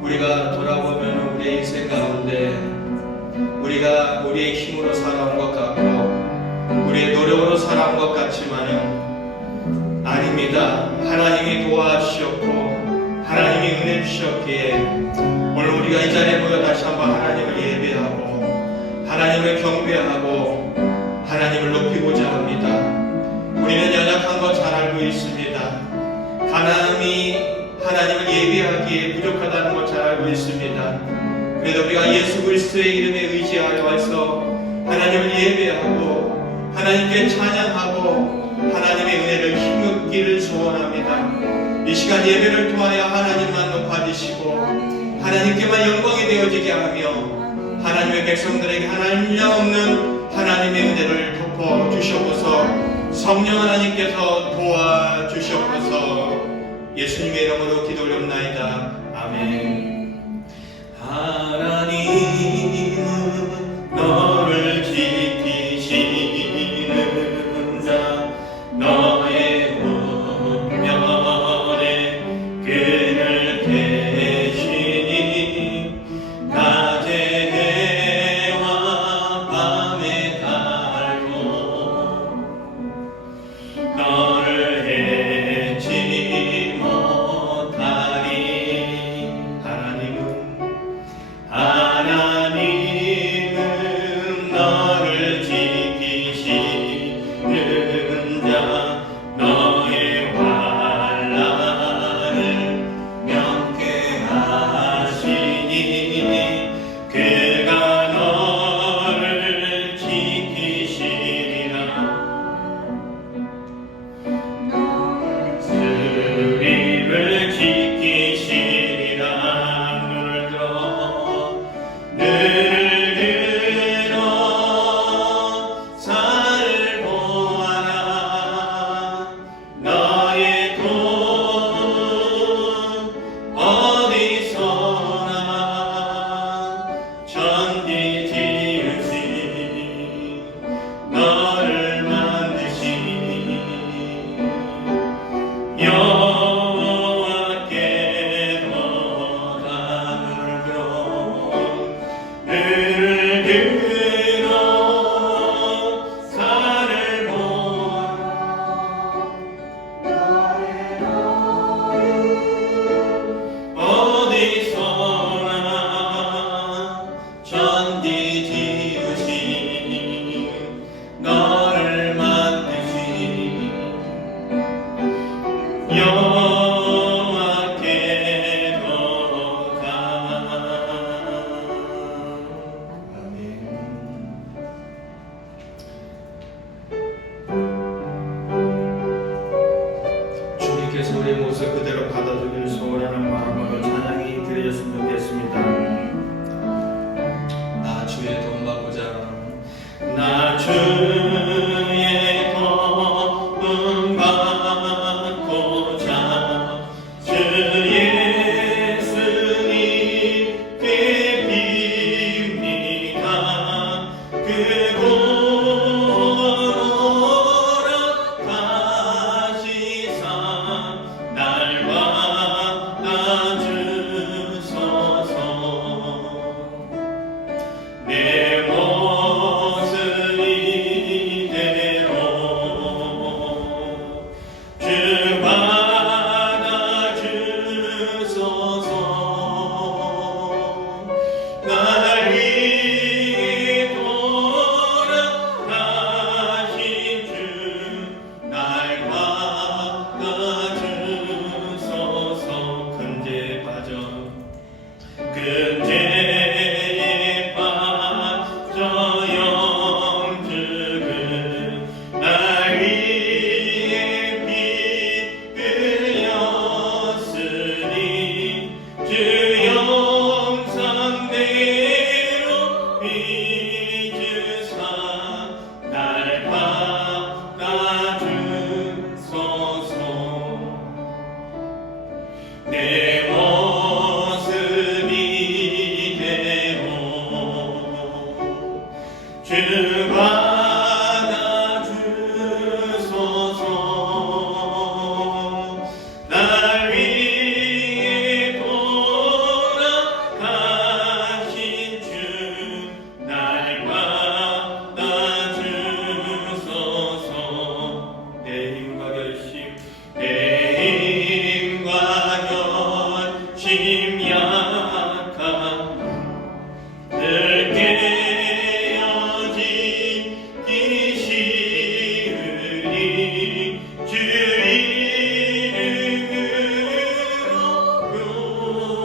우리가 돌아보면 우리의 인생 가운데 우리가 우리의 힘으로 살아온 것 같고 우리의 노력으로 살아온 것 같지만은 아닙니다. 하나님이 도와주셨고 하나님이 은혜 주셨기에 오늘 우리가 이 자리에 모여 다시 한번 하나님을 예배하고 하나님을 경배하고 하나님을 높이고자 합니다. 우리는 연약한 것 잘 알고 있습니다. 하나님을 예배하기에 부족하다는 것 잘 알고 있습니다. 그래도 우리가 예수 그리스도의 이름에 의지하여 해서 하나님을 예배하고 하나님께 찬양하고 하나님의 은혜를 힘입기를 소원합니다. 이 시간 예배를 통하여 하나님만 높아지시고 하나님께만 영광이 되어지게 하며 하나님의 백성들에게 하나님없는 하나님의 은혜를 덮어주시옵소서. 성령 하나님께서 도와주시옵소서. 예수님의 이름으로 기도 올렸나이다. 아멘. 하나님은 너를 지키시는 자 너의 운명에 끈을 대시니 낮에 해와 밤에 달고 너를 해치 못하리. 하나님은 앞에서 그대로 받아주길 소원하는 마음으로 찬양이 드려졌으면 좋겠습니다. 나 주의 도움 받고자, 나 주의 도움 받고자 주 예수님께 빕니다. 그곳으로 가시사 날 받아주소서. 내 모습 이대로 주 받아주소서. 날 위해 돌아가신 주 날 받아주소서. 근제에 빠져 영주는 날 위해 피 흘렸으니 주 영상대로 빚으사 날 받아주소서. 내 모습 이대로 주 받아주소서. 날 위해 돌아가신 주 날 받아주소서. 내 힘과 결심 약한 늘 깨어지기 쉬우니 주 이름으로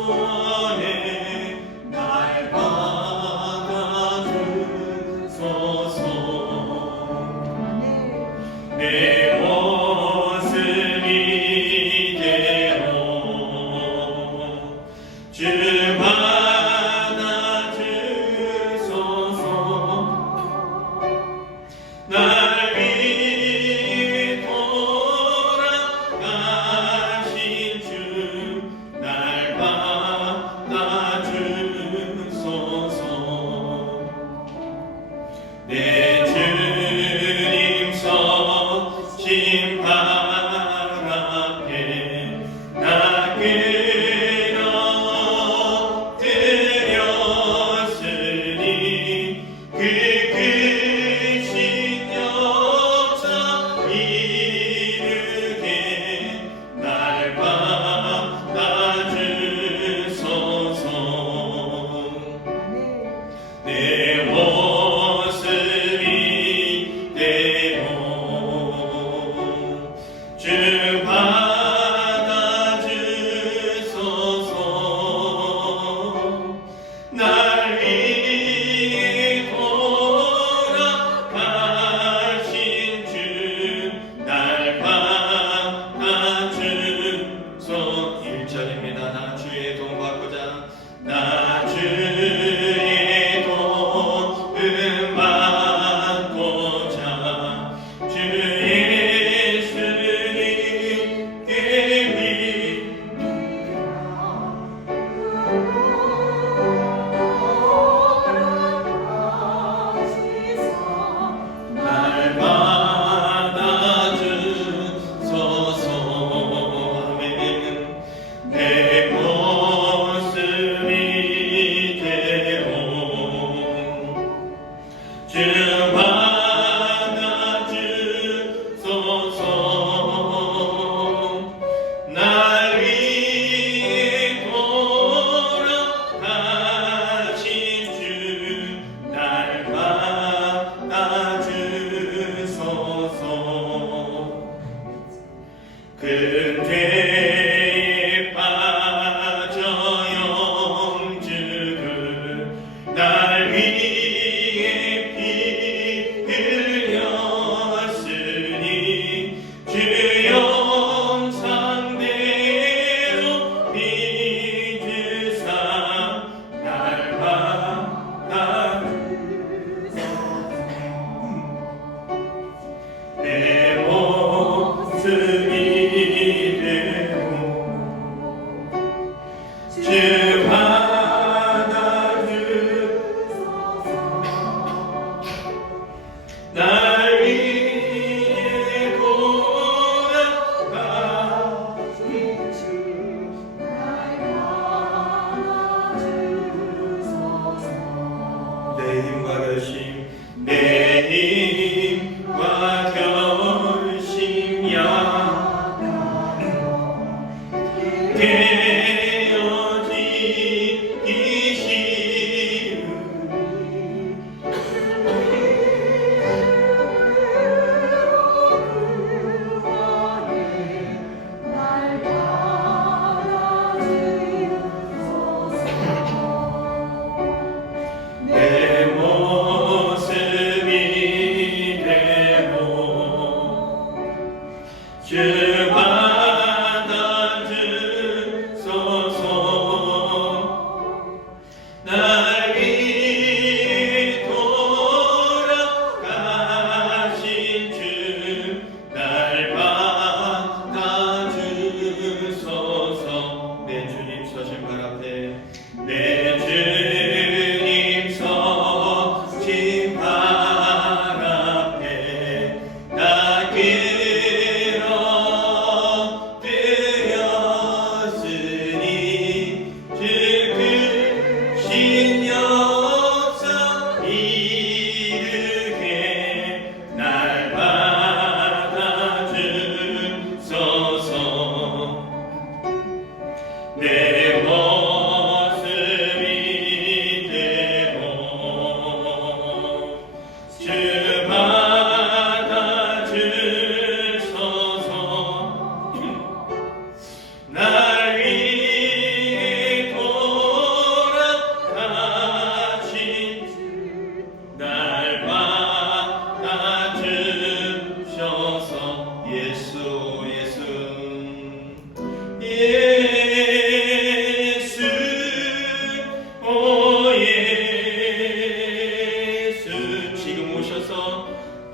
구원해 날 받아주소서. 내 모습 이대로 주 받아주소서. 날 위해 돌아가신 주 날 받아주소서. 내 주님 서신 발 앞에 나 드렸으니 그 크신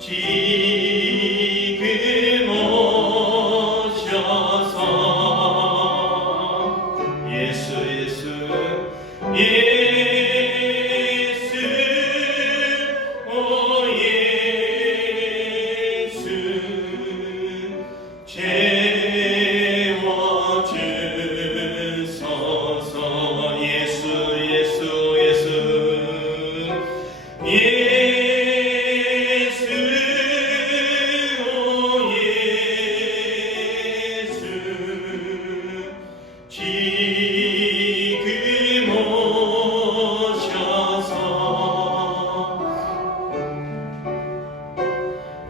지금 오셔서 예수 예수 예수 오 예수 채워주소서 예수 예수 예수 예수 오 예수 지금 오셔서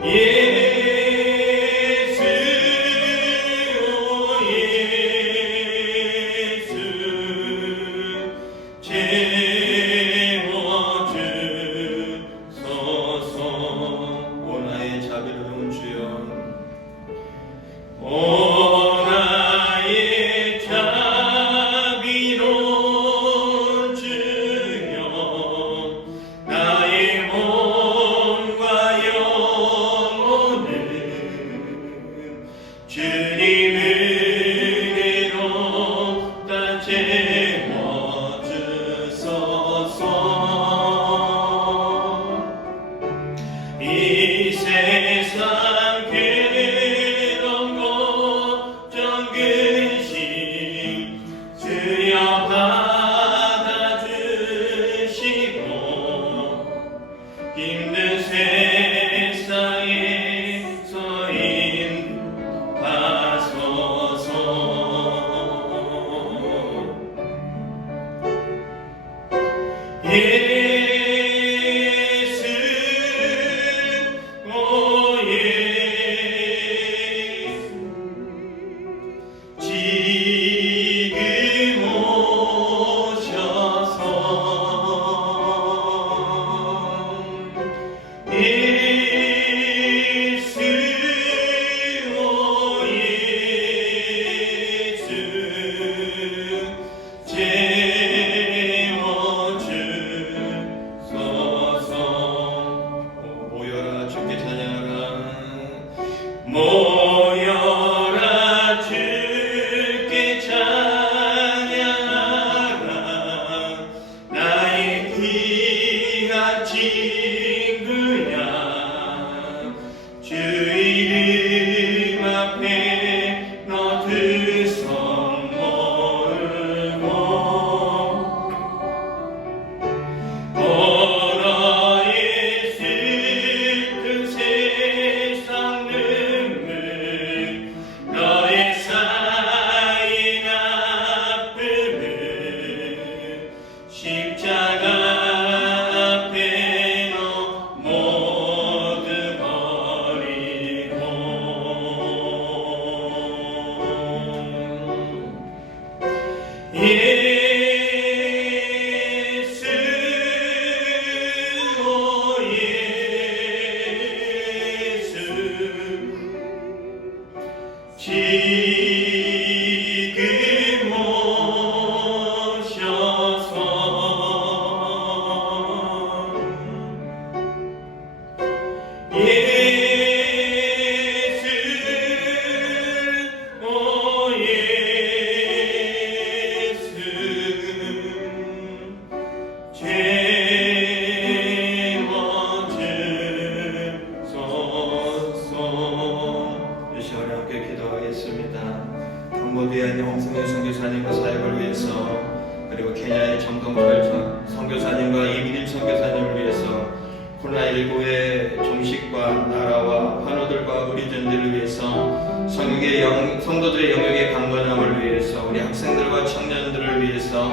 예수 오 예수 채워주소서 오 나의 자비로운 주여 오 나의 자비로운 주여 나의 몸과 영혼을 주님 은혜로 다 채워주소서 이 세상 괴로운 걱정 근심 주여 받아주시고 힘든 세상에 서인하소서 예수 오 예수 지금 오셔서 예수 오 예수 채워주소서 모여라 주께 찬양하라 모여라 주께 찬양하라 나의 귀한 친구야 주 이름 앞에 너 두 손 모으고 너의 슬픈 세상 눈물 너의 쌓인 아픔을 십자가 앞에 너 모두 버리고 예수 오 예수 지금 오셔서 예수 오 예수 채워주소서 이 시간에 함께 기도하겠습니다. 캄보디아 있는 홍승현 선교사님과 사역을 위해서 그리고 케냐의 정동철 선교사님과 이민임 선교사님을 위해서 코로나19의 종식과 나라와 환우들과 의료진들을 위해서 성도들의 영역의 강건함을 위해서 우리 학생들과 청년들을 위해서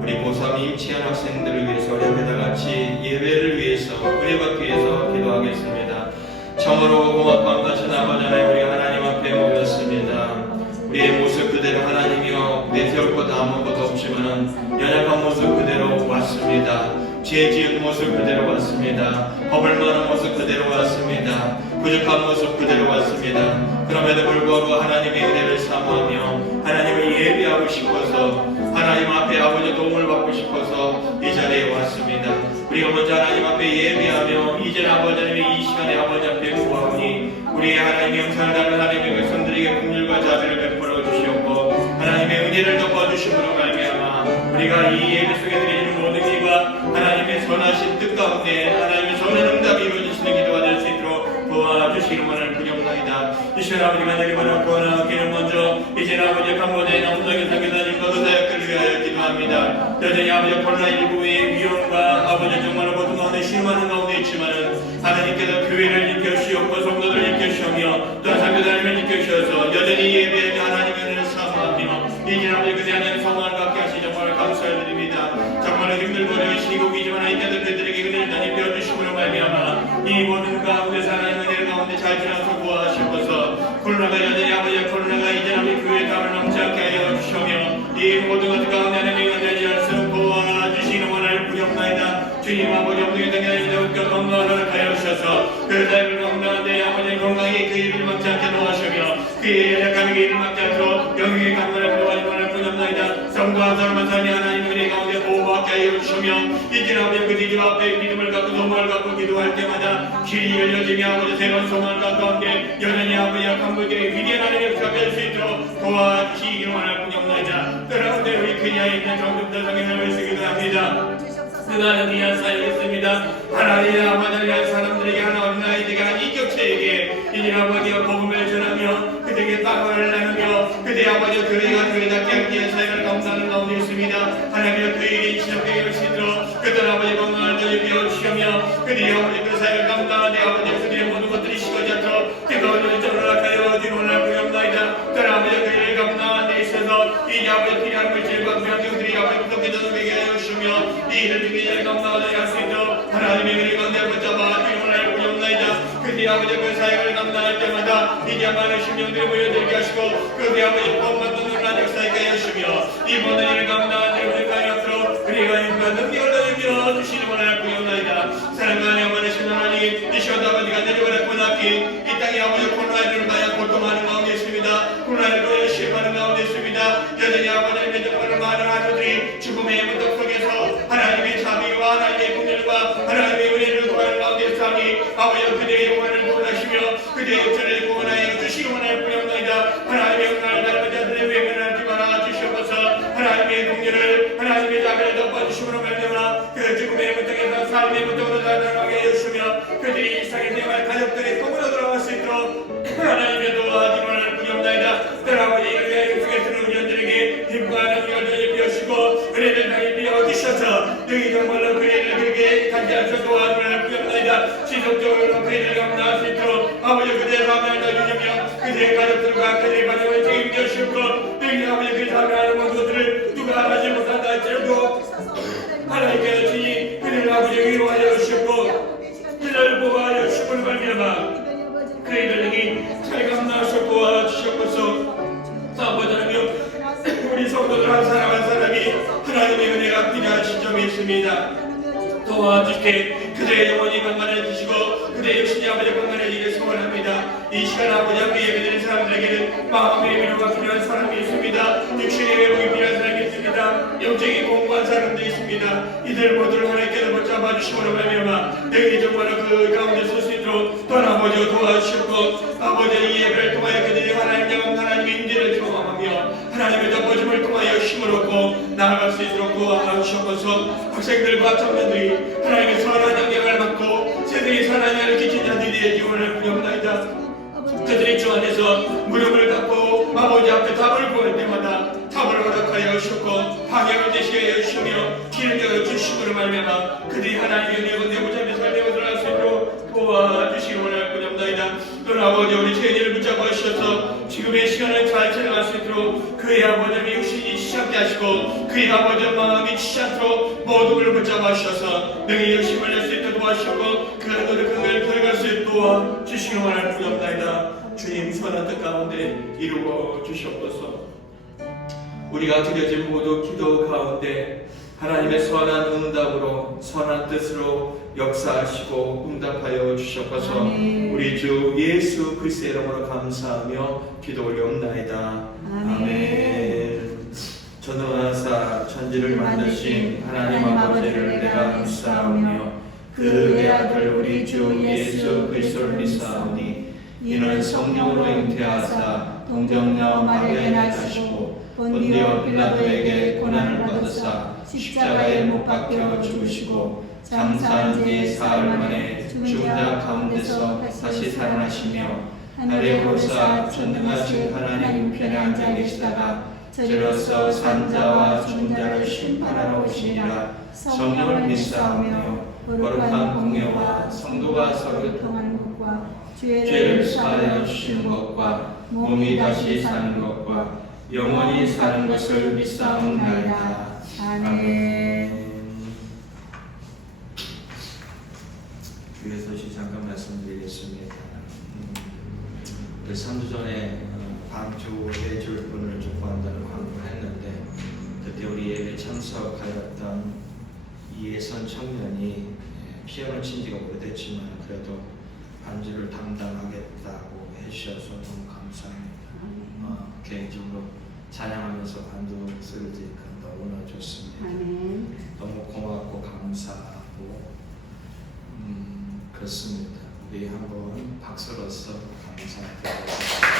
우리 고3 임치한 학생들을 위해서 우리 함께 다같이 예배를 위해서 은혜받기 위해서 기도하겠습니다. 참으로 고맙고 감사하신 아버지 하나님 우리 하나님 앞에 모였습니다. 우리의 모습 그대로 하나님이여 내세울 것 아무것도 없지만 연약한 모습 그대로 왔습니다. 죄 지은 모습 그대로 왔습니다. 법을 많은 모습 그대로 왔습니다. 부족한 모습 그대로 왔습니다. 그럼에도 불구하고 하나님의 은혜를 사모하며 하나님을 예배하고 싶어서 하나님 앞에 아버지 도움을 받고 싶어서 이 자리에 왔습니다. 우리 우리가 먼저 하나님 앞에 예배하며 이제 아버지 하나님의 이 시간에 아버지 앞에 구하오니 우리의 하나님의 영상을 닮은 하나님의 백성들에게 긍휼과 자비를 베풀어 주시옵고 하나님의 은혜를 덮어주심으로 말미암아 우리가 이 예배 속에 드리는 모든 기와 하나님의 선하신 뜻 가운데 하나님의 선한 응답이 이루어지시는 기도가 될 수 있도록 도와주시기를 원하는 부정나이다. 이 시간 아버지가 내리만한 구원하기는 먼저 이제 아버지의 강모자의 남성의 상기사님과 그 사역들을 위하여 기도합니다. 여전히 아버지 코로나19의 위험과 아버지 정말 고통 가운데 심한 가운데 있지만은 하나님께서 교회를 지켜주시옵고 성도들을 지켜주시며 또한 상교단을 지켜주셔서 여전히 예배에 하나님의 은혜를 사모하며 이제 아버지 그대 하나님 성화를 갖게 하시 정말 감사드립니다. 정말 힘들고 어려운 시국이지만 하나님께서 그들에게 은혜를 다니 베어주심으로 말미암아 이 모든 가운데서 하나님의 은혜 가운데 잘 지나서 구하시옵소서. 코로나가 여전히 아버지 코로나가 이제 아버지 교회에 답을 넘지 않게 하여 주시며 이 모든 것들 가운데 하나님의 은혜를 알수 도와주시는 원하는 부정나이다. 주님 아버지 엉덩이 당겨내시다 웃겨 건강을 하여 주셔서 그 삶을 건강한데 아버지 건강히 그 일을 막지 않게 도와주시며 그의 약함에게 일을 막지 않도록 영역의 강건을 도와주는 부정나이다. 성도한 사람은 삶이 하나님의 은혜 가운데 보호받게 하여 주시며 이제 아버지 그들 집 앞에 믿음을 갖고 소망을 갖고 기도할 때마다 길이 열려지며 아버지 새로운 소망을 가운데 여전히 아버지 약한 분들의 위대한 하나님의 역사가 될 수 있도록 도와주시기를 원할 뿐이옵나이다. 그런데 우리 그녀에 있는 정금들 성경을 쓰기도 합니다. 그날은 위한 사역했습니다. 하나님의 아버지를 위한 사람들에게 하나 어린 아이들과 인격체에게 이제 아버지가 복음을 전하며 그들에게 땅을 나누며 그들의 아버지 교회가 교회답게 하기 위한 사역을 감사하는 가운데 있습니다. 하나님의 교회에 시작되게 할 수 있도록 그들 아버지 건강을 더히 비워주시며 그들의 아버지 그 사역을 감당하되 아버지 그들의 모든 것들이 식어지 않도록 뜨거운 열정을 허락하여 주노라 부여옵나이다. 그들 아버지 교회를 감당하는 데 있어서 이제 아버지 필요한 물질과 부양경들이 아버지 부족해져도 되게 하여 주시며 이 일을 잘 감당하도록 할 수 있도록 하나님의 은혜 가운데 붙잡아 주노라 부여옵나이다. 그들이 아버지 그 사역을 감당할 때마다 이제 많은 심령들이 모여들게 하시고 그들의 아버지 복받는 놀란 역사에 하시며 이 모든 일을 감당하는 데 우리 가야토록 그리가 힘과 능력을 더하여 주시는 원할 부여옵나이다. 사랑과 안에 많으신 하나님 이 시간도 아버지가 내려가라 고납기 이 땅에 아버지 코로나를 마야 고통하는 가운데 있습니다. 코로나로 열심하는 가운데 있습니다. 여전히 아버지의 정말 많은 아들들이 죽음의 문턱 속에서 하나님의 자비와 하나님의 긍휼과 하나님의 은혜를 구하는 가운데 있사니 아버지 그들의 영혼을 구원하시며 그들의 육체를 구원하여 주시기 원할 뿐이옵나이다. 하나님의 은혜를 닮은 자들의 외면하지 말아 주시옵소서. 하나님의 긍휼을 하나님의 자비를 덮어주시므로 말미암아 그 죽음의 문턱에서 삶의 문턱으로 달아나게 해주시며 그들이 일상의 생활 가족들의 통으로 돌아갈 수 있도록 하나님의 도와주시기 원할 뿐이옵나이다. 아버지 이를 위하여 속에 드는 우리들에게 힘과 능력을 비우시고 은혜를 다히 비워주셔서 너희 정말로 그 일을 그에게 단지하셔서 도와주는 뿐이옵나이다. 지속적으로 그 일을 감당할 수 있도록 아버지 그대의 사명을 더주시며 그대의 가족들과 그대의 가정을 책임져 주시고 너희 아버지 그 사명하는 모두들을 누가 하지 못한다 할지라도 하나님께서 친히 그들을 아버지 위로하여 주시고 그들을 보호하여 주시고 말미암아 그 일을 잘 감당하시고 도와주시옵소서. 아버지 하나님 우리 성도들 한 사람 한 사람이 하나님의 은혜가 필요한 시점이 있습니다. 도와주시게 그들의 영혼이 건강해지시고 그들의 육신이 아버지 건강해지기를 소원합니다. 이 시간 아버지 앞에 예배드린 사람들에게는 마음의 위로가 필요한 사람이 있습니다. 육신의 회복이 필요한 사람이 있습니다. 영적인 공부한 사람들이 있습니다. 이들 모두를 하나님께서 붙잡아 주시므로 말미암아 너희 정말로 그 가운데 설 수 있도록 또한 아버지가 도와주시고 아버지 이 예배를 통하여 그들이 하나님 영혼 하나님의 임재를 경험하며 하나님의 덮어짐을 통하여 힘을 얻고 나아갈 수 있도록 도와주시옵소서. 학생들과 청년들이 하나님의 선한 영향을 받고 세상의 선한 영향을 끼친 자들이 되기 원할 뿐이옵나이다. 그들이 주 안에서 무릎을 꿇고 아버지 앞에 답을 구할 때마다 답을 허락하여 주시고 방향을 제시하여 주시며 길을 열어주시므로 말미암아 그들이 하나님의 은혜로 내보자며 삶에 들어갈 수 있도록 도와주시기 원할 뿐이옵나이다. 또는 아버지 우리 죄인을 붙잡아 주셔서 지금의 시간을 잘 지나갈 수 있도록 그의 아버지의 육신이 시작게 하시고 그의 아버지의 마음이 치지 않도록 모든 걸 붙잡아 주셔서 능히 열심을 낼 수 있도록 도와주시고 그 노력을 들어갈 수 있도록 도와주시기 원할 뿐이옵나이다. 주님 선한 뜻 가운데 이루어 주시옵소서. 우리가 드려진 모두 기도 가운데 하나님의 선한 응답으로 선한 뜻으로 역사하시고 응답하여 주시옵소서. 우리 주 예수 그리스도의 이름으로 감사하며 기도 올려옵나이다. 아멘. 전능하사 천지를 만드신 하나님 아버지를 내가 믿사오며 그 외아들 우리 주 예수 그리스도를 믿사오니 이는 성령으로 잉태하사 동정녀 마리아에게 나시고 본디오 빌라도에게 고난을 받으사 십자가에 못 박혀 죽으시고 장사한 지 사흘 만에 죽은 자 가운데서 다시 살아나시며 하늘에 오르사 전능하신 하나님 우편에 앉아 계시다가 저리로서 산 자와 죽은 자를 심판하러 오시니라. 성령을 믿사오며 거룩한 공예와 성도가 서로 교통하는 것과 죄를 사하여 주시는 것과 몸이 다시 사는 것과 영원히 사는 것을 믿사옵나이다. 아멘. 교회 소식 잠깐 말씀드리겠습니다. 3주 전에 광주 해줄 분을 축복한다는 광고를 했는데 그때 우리 예배 참석하였던 이예선 청년이 피아노 친 지가 오래됐지만 그래도 반주를 담당하겠다고 해주셔서 너무 감사합니다. 개인적으로 찬양하면서 반주를 지니까 너무나 좋습니다. 너무 고맙고 감사하고 그렇습니다. 우리 한번 박수로서 감사드리겠습니다.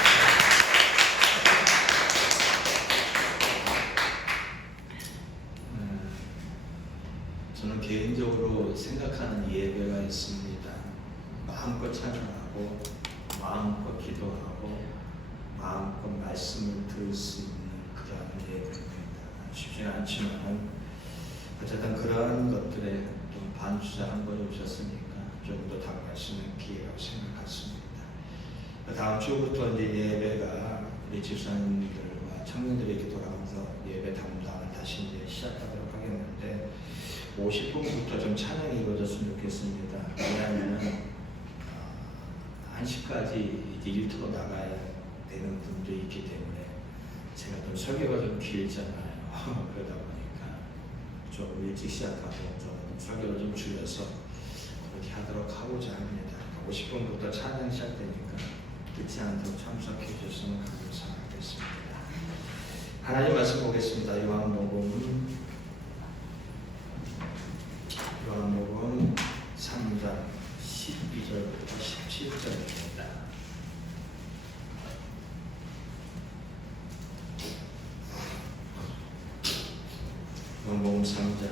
저는 개인적으로 생각하는 예배가 있습니다. 마음껏 찬양하고 마음껏 기도하고 마음껏 말씀을 들을 수 있는 그런 예배입니다. 쉽지는 않지만 어쨌든 그런 것들에 좀 반주자 한 분이 오셨으니까 좀 더 다가갈 수 있는 기회라고 생각했습니다. 다음 주부터 이제 예배가 우리 집사님들과 청년들에게 돌아가면서 예배 담당을 다시 이제 시작하도록 하겠는데 50분부터 좀 찬양이 이루어졌으면 좋겠습니다. 왜냐하면 1시까지 이제 일터로 나가야 되는 분도 있기 때문에 제가 좀 설교가 좀 길잖아요. 그러다 보니까 좀 일찍 시작하고 좀 설교를 좀 줄여서 그렇게 하도록 하고자 합니다. 50분부터 찬양 시작되니까 늦지 않도록 참석해 주셨으면 감사하겠습니다. 하나님 말씀 보겠습니다. 요한복음 3장 12절부터 17절입니다. 요한복음 3장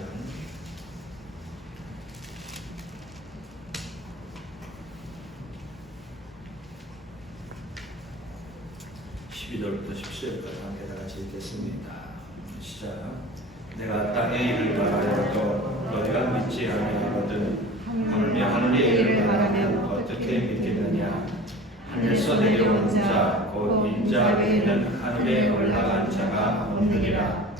12절부터 17절까지 함께 다 같이 읽겠습니다. 시작. 내가 땅의 일을 말하여도 너희가 믿지 아니하거든 하물며 하늘의 일을 말하면 어떻게 믿겠느냐. 하늘에서 내려온 자 곧 인자 외에는 하늘에 올라간 자가 없느니라.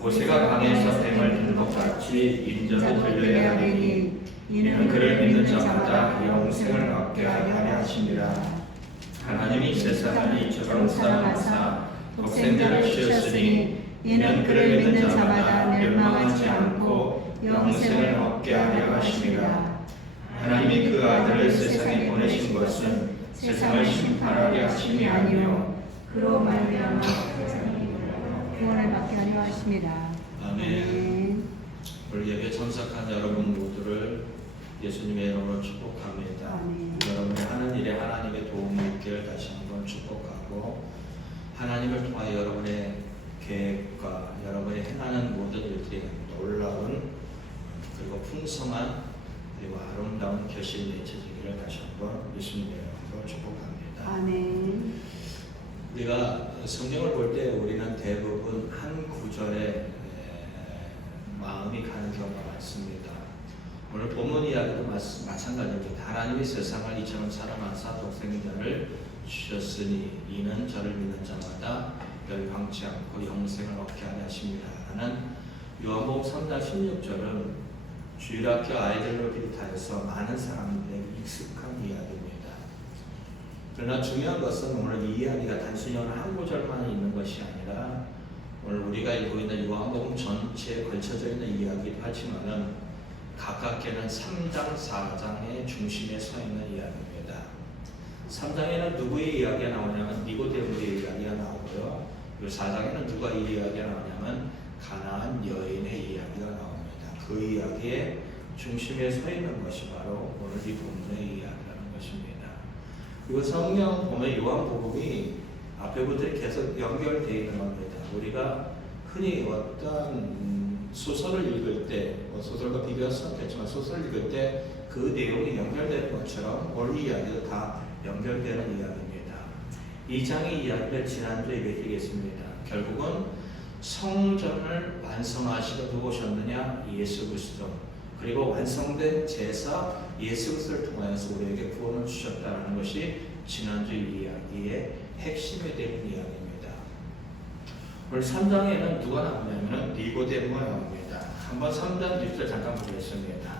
모세가 강에서 뱀을 든 것 같이 인자도 들려야 하리니 이는 그를 믿는 자마다 영생을 얻게 하려 하심이라. 하나님이 세상을 이처럼 사랑하사 독생자를 주셨으니 이는 그를 믿는 자마다 멸망하지 않고 영생을 얻게 하려 하심이라. 하나님이 그 아들을 세상에 보내신 것은 세상을 심판하게 하심이 아니요 그로 말미암아 세상이 구원을 받게 하려 하심이라. 아멘. 오늘 예배 참석한 여러분 모두를 예수님의 이름으로 축복합니다. 아멘. 여러분의 하는 일에 하나님의 도움이 있기를 다시 한번 축복하고 하나님을 통하여 여러분의 계획과 여러분이 행하는 모든 일들이 놀라운 그리고 풍성한 그리고 아름다운 결실이 맺혀지기를 다시 한번 예수님의 이름으로 축복합니다. 아멘. 우리가 성경을 볼 때 우리는 대부분 한 구절에 마음이 가는 경우가 많습니다. 오늘 본문 이야기도 마찬가지입니다. 하나님이 세상을 이처럼 사랑하사 독생자를 주셨으니 이는 저를 믿는 자마다 멸망치 않고 영생을 얻게 하려 하십니다. 라는 요한복음 3장 16절은 주일학교 아이들로 비롯하여서 많은 사람들에게 익숙한 이야기입니다. 그러나 중요한 것은 오늘 이 이야기가 단순히 한 구절만 있는 것이 아니라 오늘 우리가 읽고 있는 요한복음 전체에 걸쳐져 있는 이야기도 하지만은 가깝게는 3장, 4장의 중심에 서 있는 이야기입니다. 3장에는 누구의 이야기가 나오냐면 니고데모의 이야기가 나오고요. 4장에는 누가 이 이야기가 나오냐면 가나안 여인의 이야기가 나옵니다. 그 이야기의 중심에 서 있는 것이 바로 오늘 이 본문의 이야기라는 것입니다. 그리고 성경 보면 요한복음이 앞에부터 계속 연결되어 있는 겁니다. 우리가 흔히 어떤 소설을 읽을 때, 소설과 비교할 수 없겠지만 소설을 읽을 때 그 내용이 연결되는 것처럼 오늘 이야기도 다 연결되는 이야기입니다. 2장의 이야기를 지난주에 얘기했습니다. 결국은 성전을 완성하시러 누구셨느냐? 예수 그리스도. 그리고 완성된 제사 예수 그리스도를 통하여서 우리에게 구원을 주셨다는 것이 지난주 이야기의 핵심이 되는 이야기입니다. 오늘 3장에는 누가 나오냐면 니고데모가 나옵니다. 한번 3장 1절 잠깐 보겠습니다.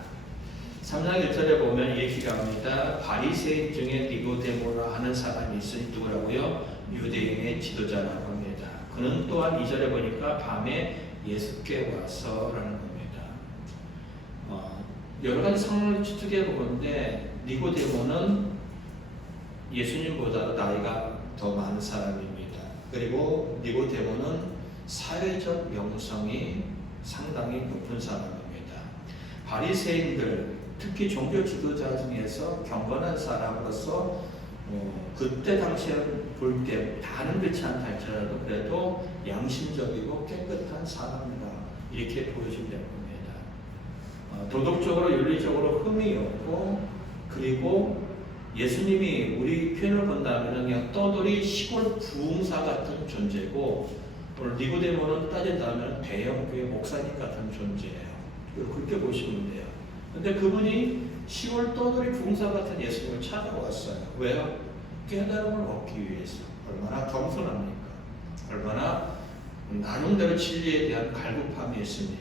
3장 1절에 보면 얘기가 합니다. 바리새인 중에 니고데모라 하는 사람이 있으니 누구라고요? 유대인의 지도자라고 합니다. 그는 또한 2절에 보니까 밤에 예수께 와서라는 겁니다. 여러 가지 상황을 추측해 보건데 니고데모는 예수님보다 나이가 더 많은 사람입니다. 그리고 니고데모는 사회적 명성이 상당히 높은 사람입니다. 바리새인들, 특히 종교 지도자 중에서 경건한 사람으로서 그때 당시에 볼 때 다는 그렇지 않다 할지라도 그래도 양심적이고 깨끗한 사람이다 이렇게 보여지게 됩니다. 도덕적으로 윤리적으로 흠이 없고 그리고 예수님이 우리 표현을 본다면 그냥 떠돌이 시골 부흥사 같은 존재고 오늘 니고데모는 따진다면 대형교회 목사님 같은 존재예요. 그렇게 보시면 돼요. 근데 그분이 시골 떠돌이 부흥사 같은 예수님을 찾아왔어요. 왜요? 깨달음을 얻기 위해서. 얼마나 겸손합니까? 얼마나 나름대로 진리에 대한 갈급함이 있습니까?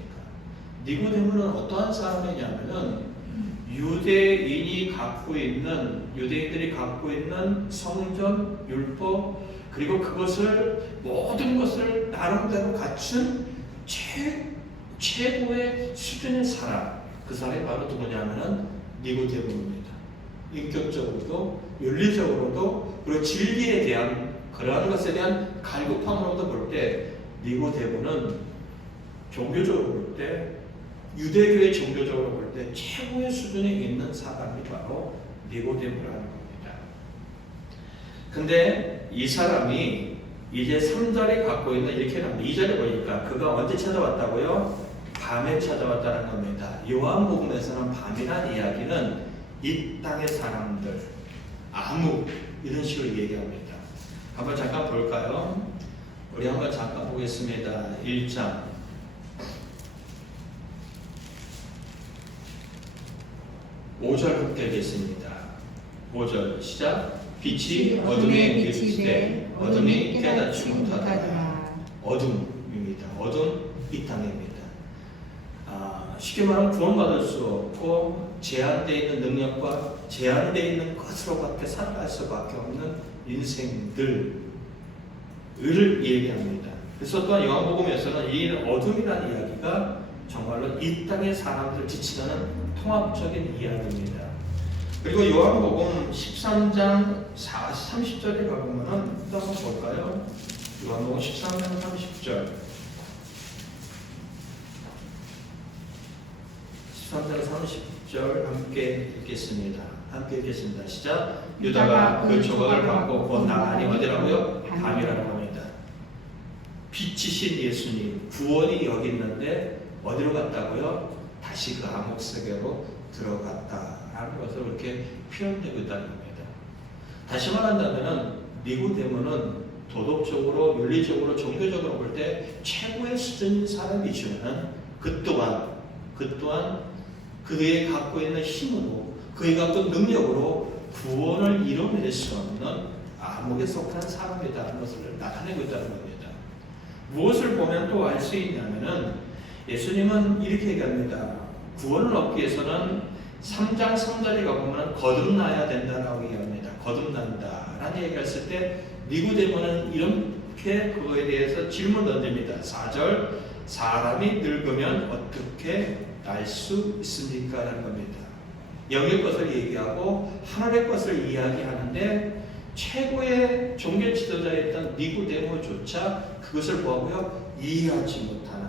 니고데모는 어떠한 사람이냐면은 유대인들이 갖고 있는 성전, 율법, 그리고 그것을 모든 것을 나름대로 갖춘 최고의 수준의 사람. 그 사람이 바로 누구냐면은 니고데모입니다. 인격적으로도 윤리적으로도 그리고 진리에 대한 그러한 것에 대한 갈급함으로도 볼 때 니고데모는 종교적으로 볼 때 유대교의 종교적으로 볼 때 최고의 수준에 있는 사람이 바로 니고데모라는 겁니다. 근데 이 사람이 이제 3절에 갖고 있는 이렇게 나옵니다. 2절에 보니까 그가 언제 찾아왔다고요? 밤에 찾아왔다는 겁니다. 요한복음에서는 밤이라는 이야기는 이 땅의 사람들, 암흑 이런 식으로 얘기합니다. 한번 잠깐 볼까요? 우리 한번 잠깐 보겠습니다. 1장 5절 함께 하겠습니다. 5절 시작. 빛이 어둠에 비치되 어둠이 깨닫지 못하더라. 어둠입니다. 어둠 이 땅입니다. 쉽게 말하면 구원받을 수 없고 제한되어 있는 능력과 제한되어 있는 것으로밖에 살아갈 수밖에 없는 인생들을 얘기합니다. 그래서 또한 요한복음에서는 이 어둠이라는 이야기가 정말로 이 땅의 사람들을 지칭하는 통합적인 이야기입니다. 그리고 요한복음 13장 30절에 가보면 또 한번 볼까요? 요한복음 13장 30절 13장 30절 함께 읽겠습니다. 시작. 유다가 그 조각을 받고 곧 나가니 어디라고요? 밤이라고 합니다. 빛이신 예수님 구원이 여기 있는데 어디로 갔다고요? 다시 그 암흑 세계로 들어갔다라는 것을 이렇게 표현되고 있다는 겁니다. 다시 말한다면 니고데모는 도덕적으로 윤리적으로 종교적으로 볼 때 최고의 수준인 사람이지만 그 또한 그의 갖고 있는 힘으로 그의 갖고 있는 능력으로 구원을 이뤄낼 수 없는 암흑에 속한 사람이라는 것을 나타내고 있다는 겁니다. 무엇을 보면 또 알 수 있냐면은 예수님은 이렇게 얘기합니다. 구원을 얻기 위해서는 3장 3절에 가보면 거듭나야 된다라고 얘기합니다. 거듭난다라는 얘기를 했을 때 니고데모는 이렇게 그거에 대해서 질문을 던집니다. 4절 사람이 늙으면 어떻게 날 수 있습니까? 라는 겁니다. 영의 것을 얘기하고 하늘의 것을 이야기하는데 최고의 종교 지도자였던 니고데모조차 그것을 뭐하고요? 이해하지 못하는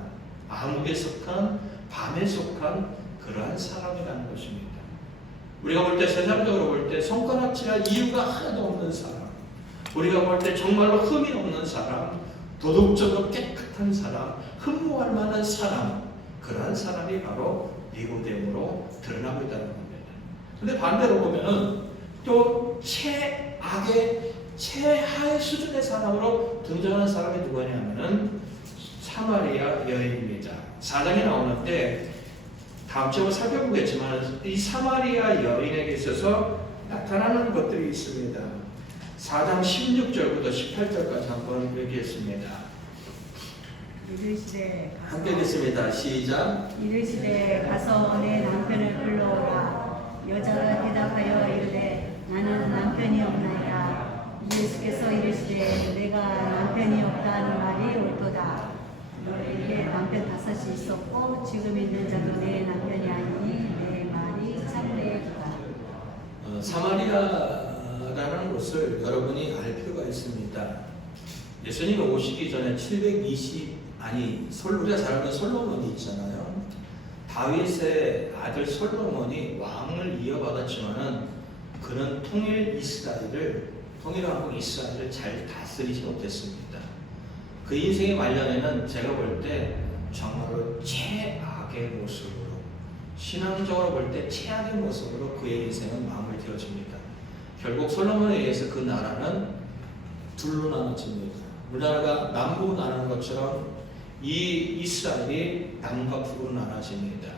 암흑에 속한, 밤에 속한 그러한 사람이라는 것입니다. 우리가 볼 때, 세상적으로 볼 때 손가락질할 이유가 하나도 없는 사람, 우리가 볼 때 정말로 흠이 없는 사람, 도덕적으로 깨끗한 사람, 흠모할 만한 사람, 그러한 사람이 바로 니고데모로 드러나고 있다는 겁니다. 근데 반대로 보면은 또 최악의, 최하의 수준의 사람으로 등장하는 사람이 누구냐면은 사마리아 여인입니다. 4장에 나오는데 다음 주에 살펴보겠지만 이 사마리아 여인에게 있어서 나타나는 것들이 있습니다. 4장 16절부터 18절까지 한번 읽겠습니다. 이르시되 함께 읽겠습니다. 시작. 이르시되 가서 내 남편을 불러오라. 여자가 대답하여 이르되 나는 남편이 없나이다. 예수께서 이르시되 내가 남편이 없다는 말이 옳도다. 너에게 남편 5이 있었고 지금 있는 자도 내 남편이 아니니 내 말이 참되도다. 사마리아라는 곳을 여러분이 알 필요가 있습니다. 예수님이 오시기 전에 720 우리가 잘 아는 솔로몬이 있잖아요. 다윗의 아들 솔로몬이 왕을 이어받았지만은 그는 통일왕국 이스라엘을 잘 다스리지 못했습니다. 그 인생의 말년에는 제가 볼 때 정말로 최악의 모습으로, 신앙적으로 볼 때 최악의 모습으로 그의 인생은 마무리되어집니다. 결국 솔로몬에 의해서 그 나라는 둘로 나눠집니다. 우리나라가 남북 나누는 것처럼 이 이스라엘이 남과 북으로 나눠집니다.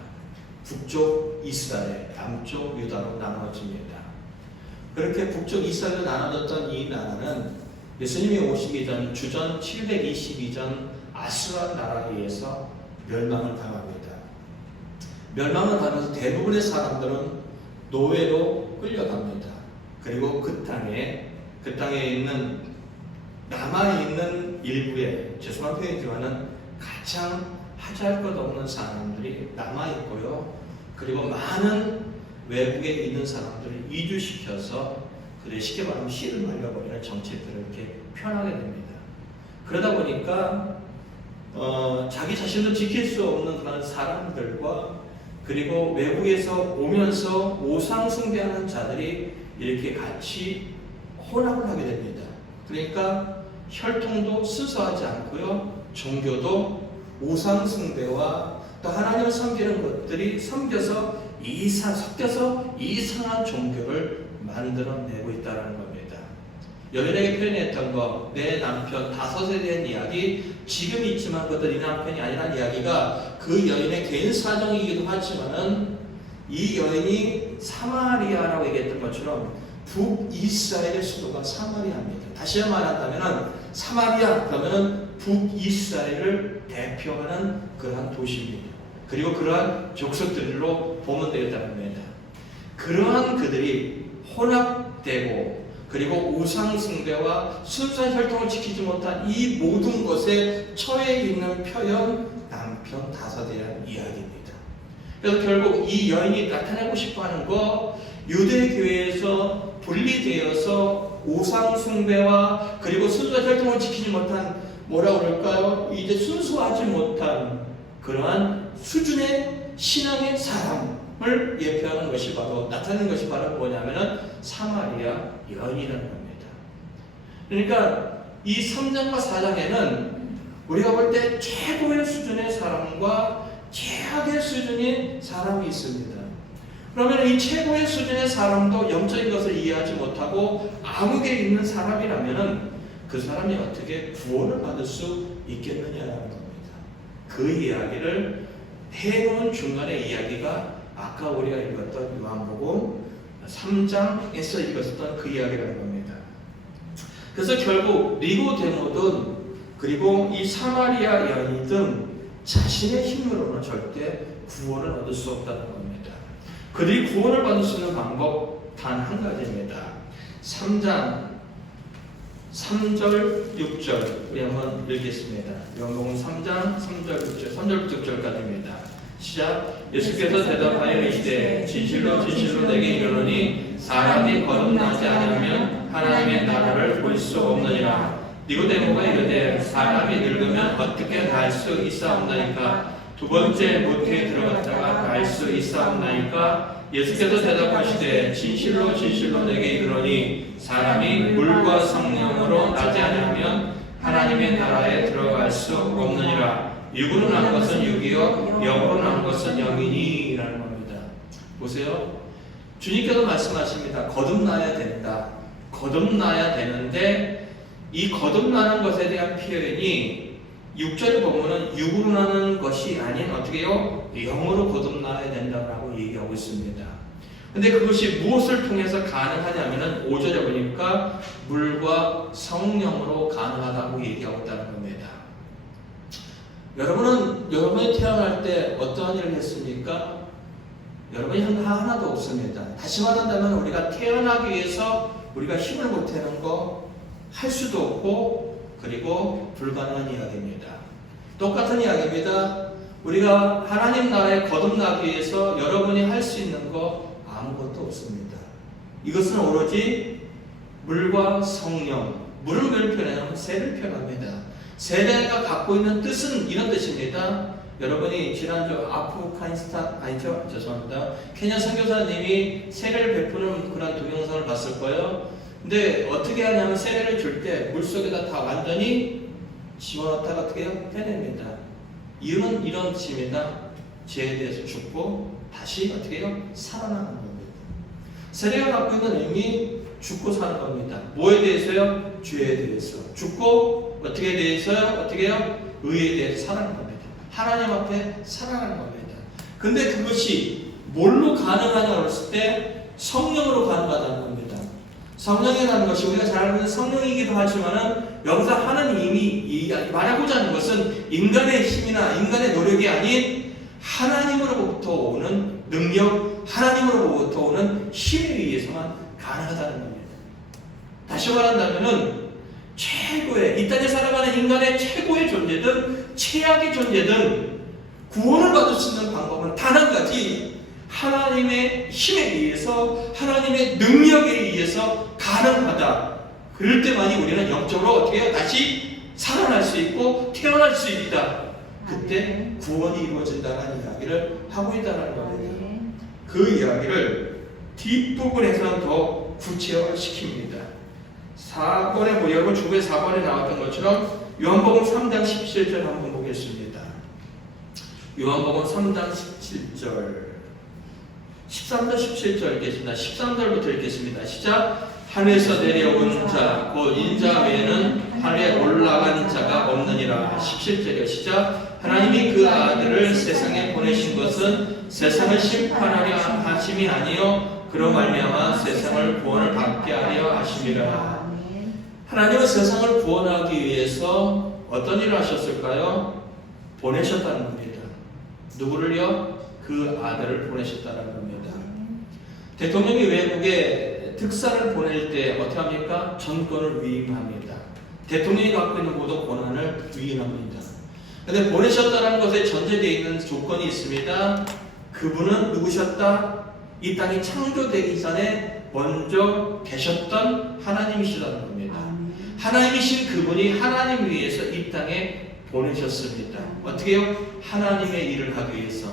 북쪽 이스라엘, 남쪽 유다로 나눠집니다. 그렇게 북쪽 이스라엘로 나눠졌던 이 나라는 예수님이 오시기 전 주전 722전 아수라 나라에 의해서 멸망을 당합니다. 멸망을 당하면서 대부분의 사람들은 노예로 끌려갑니다. 그리고 그 땅에 있는 남아있는 일부의, 죄송한 표현이지만은 가장 하잘 것 없는 사람들이 남아있고요. 그리고 많은 외국에 있는 사람들을 이주시켜서 그들 쉽게 말하면 씨를 말려버리는 정책들을 이렇게 펴나게 됩니다. 그러다 보니까 자기 자신도 지킬 수 없는 그런 사람들과 그리고 외국에서 오면서 우상 숭배하는 자들이 이렇게 같이 혼합을 하게 됩니다. 그러니까 혈통도 순수하지 않고요. 종교도 우상 숭배와 또 하나님을 섬기는 것들이 섞여서 이상한 종교를 만들어내고 있다는 겁니다. 여인에게 표현했던 거, 내 남편 5에 대한 이야기, 지금 있지만 그것도 네 남편이 아니라는 이야기가 그 여인의 개인 사정이기도 하지만은 이 여인이 사마리아라고 얘기했던 것처럼 북이스라엘의 수도가 사마리아입니다. 다시 말한다면 사마리아 그러면 북이스라엘을 대표하는 그러한 도시입니다. 그리고 그러한 족속들로 보면 되겠다는 겁니다. 그러한 그들이 혼합되고 그리고 우상 숭배와 순수한 혈통을 지키지 못한 이 모든 것에 처해 있는 표현 남편 5에 대한 이야기입니다. 그래서 결국 이 여인이 나타내고 싶어하는 거 유대 교회에서 분리되어서 우상 숭배와 그리고 순수한 혈통을 지키지 못한 뭐라고 그럴까요? 이제 순수하지 못한 그러한 수준의 신앙의 사람을 예표하는 것이 바로 나타내는 것이 바로 뭐냐면은 사마리아 여인이라는 겁니다. 그러니까 이 3장과 4장에는 우리가 볼 때 최고의 수준의 사람과 최악의 수준의 사람이 있습니다. 그러면 이 최고의 수준의 사람도 영적인 것을 이해하지 못하고 암흑에 있는 사람이라면은 그 사람이 어떻게 구원을 받을 수 있겠느냐라는 겁니다. 그 이야기를 해놓은 중간의 이야기가 아까 우리가 읽었던 요한복음 3장에서 읽었던 그 이야기라는 겁니다. 그래서 결국 니고데모든 그리고 이 사마리아 여인이든 자신의 힘으로는 절대 구원을 얻을 수 없다는 겁니다. 그들이 구원을 받을 수 있는 방법 단 한 가지입니다. 3장 3절 6절 우리 한번 읽겠습니다. 요한복음 3장 3절 6절 3절 6절까지입니다. 시작. 예수께서 대답하여 이르시되 진실로 진실로 내게 이르노니 사람이 거듭나지 않으면 하나님의 나라를 볼 수 없느니라. 니고데모가 이르되 사람이 늙으면 어떻게 날 수 있사옵나이까. 두 번째 모태에 들어갔다가 갈 수 있사옵나이까? 예수께서 대답하시되 진실로 진실로 내게 이르노니 사람이 물과 성령으로 나지 아니하면 하나님의 나라에 들어갈 수 없느니라. 육으로 난 것은 육이요 영으로 난 것은 영이니 라는 겁니다. 보세요. 주님께서 말씀하십니다. 거듭나야 된다. 거듭나야 되는데 이 거듭나는 것에 대한 표현이 6절에 보면은 육으로 나는 것이 아닌 어떻게 해요? 영으로 거듭나야 된다고 얘기하고 있습니다. 근데 그것이 무엇을 통해서 가능하냐면은 5절에 보니까 물과 성령으로 가능하다고 얘기하고 있다는 겁니다. 여러분이 태어날 때 어떠한 일을 했습니까? 여러분이 하나도 없습니다. 다시 말한다면 우리가 태어나기 위해서 우리가 힘을 보태는 거 할 수도 없고 그리고 불가능한 이야기입니다. 똑같은 이야기입니다. 우리가 하나님 나라에 거듭나기 위해서 여러분이 할 수 있는 거 아무것도 없습니다. 이것은 오로지 물과 성령, 물을 왜 표현하냐면 세를 표현합니다. 세례가 갖고 있는 뜻은 이런 뜻입니다. 여러분이 지난주 아프가니스탄 아니죠? 죄송합니다. 케냐 선교사님이 세례를 베푸는 그런 동영상을 봤을 거예요. 근데 어떻게 하냐면 세례를 줄 때 물속에다 다 완전히 집어넣다가 어떻게 해요? 빼냅니다. 이유는 이런 뜻입니다. 죄에 대해서 죽고 다시 어떻게 해요? 살아나는 겁니다. 세례가 갖고 있는 의미 죽고 사는 겁니다. 뭐에 대해서요? 죄에 대해서. 죽고 어떻게 대해서요? 어떻게 해요? 의에 대해서 살아나는 겁니다. 하나님 앞에 살아나는 겁니다. 근데 그것이 뭘로 가능하냐고 했을 때 성령으로 가능하다는 겁니다. 성령이라는 것이 우리가 잘 알고 있는 성령이기도 하지만은 여기서 하나님이 말하고자 하는 것은 인간의 힘이나 인간의 노력이 아닌 하나님으로부터 오는 능력, 하나님으로부터 오는 힘에 의해서만 가능하다는 겁니다. 다시 말한다면은 최고의 이 땅에 살아가는 인간의 최고의 존재든 최악의 존재든 구원을 받을 수 있는 방법은 단 한 가지, 하나님의 힘에 의해서 하나님의 능력에 의해서 가능하다. 그럴 때만이 우리는 영적으로 어떻게 해요? 다시 살아날 수 있고 태어날 수 있다. 그때 구원이 이루어진다는 이야기를 하고 있다는 겁니다. 그 이야기를 뒷부분에서는 더 구체화시킵니다. 4번에 여러분 주부의 4번에 나왔던 것처럼 요한복음 3장 17절 한번 보겠습니다. 요한복음 3장 17절 13절 17절 읽겠습니다. 13절부터 읽겠습니다. 시작. 하늘에서 내려온 자 곧 인자 외에는 하늘에 올라간 자가 없느니라. 17절에 시작. 하나님이 그 아들을 세상에 보내신 것은 세상을 심판하려 하심이 아니요 그로 말미암아 세상을 구원을 받게 하려 하심이라. 하나님은 세상을 구원하기 위해서 어떤 일을 하셨을까요? 보내셨다는 겁니다. 누구를요? 그 아들을 보내셨다는 겁니다. 대통령이 외국에 특사를 보낼 때 어떻게 합니까? 전권을 위임합니다. 대통령이 갖고 있는 모든 권한을 위임합니다. 그런데 보내셨다는 것에 전제되어 있는 조건이 있습니다. 그분은 누구셨다? 이 땅이 창조되기 전에 먼저 계셨던 하나님이시라는 겁니다. 하나님이신 그분이 하나님 위해서 이 땅에 보내셨습니다. 어떻게 해요? 하나님의 일을 하기 위해서.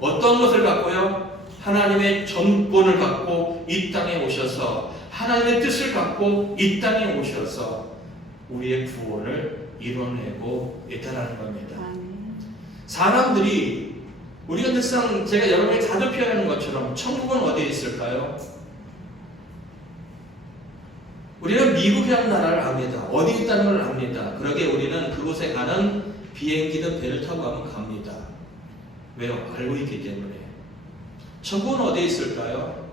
어떤 것을 갖고요? 하나님의 전권을 갖고 이 땅에 오셔서 하나님의 뜻을 갖고 이 땅에 오셔서 우리의 구원을 이뤄내고 있다는 겁니다. 사람들이 우리가 늘상 제가 여러분이 자주 표현하는 것처럼 천국은 어디에 있을까요? 우리는 미국이라는 나라를 압니다. 어디 있다는 걸 압니다. 그러게 우리는 그곳에 가는 비행기든 배를 타고 가면 갑니다. 왜요? 알고 있기 때문에. 천국은 어디에 있을까요?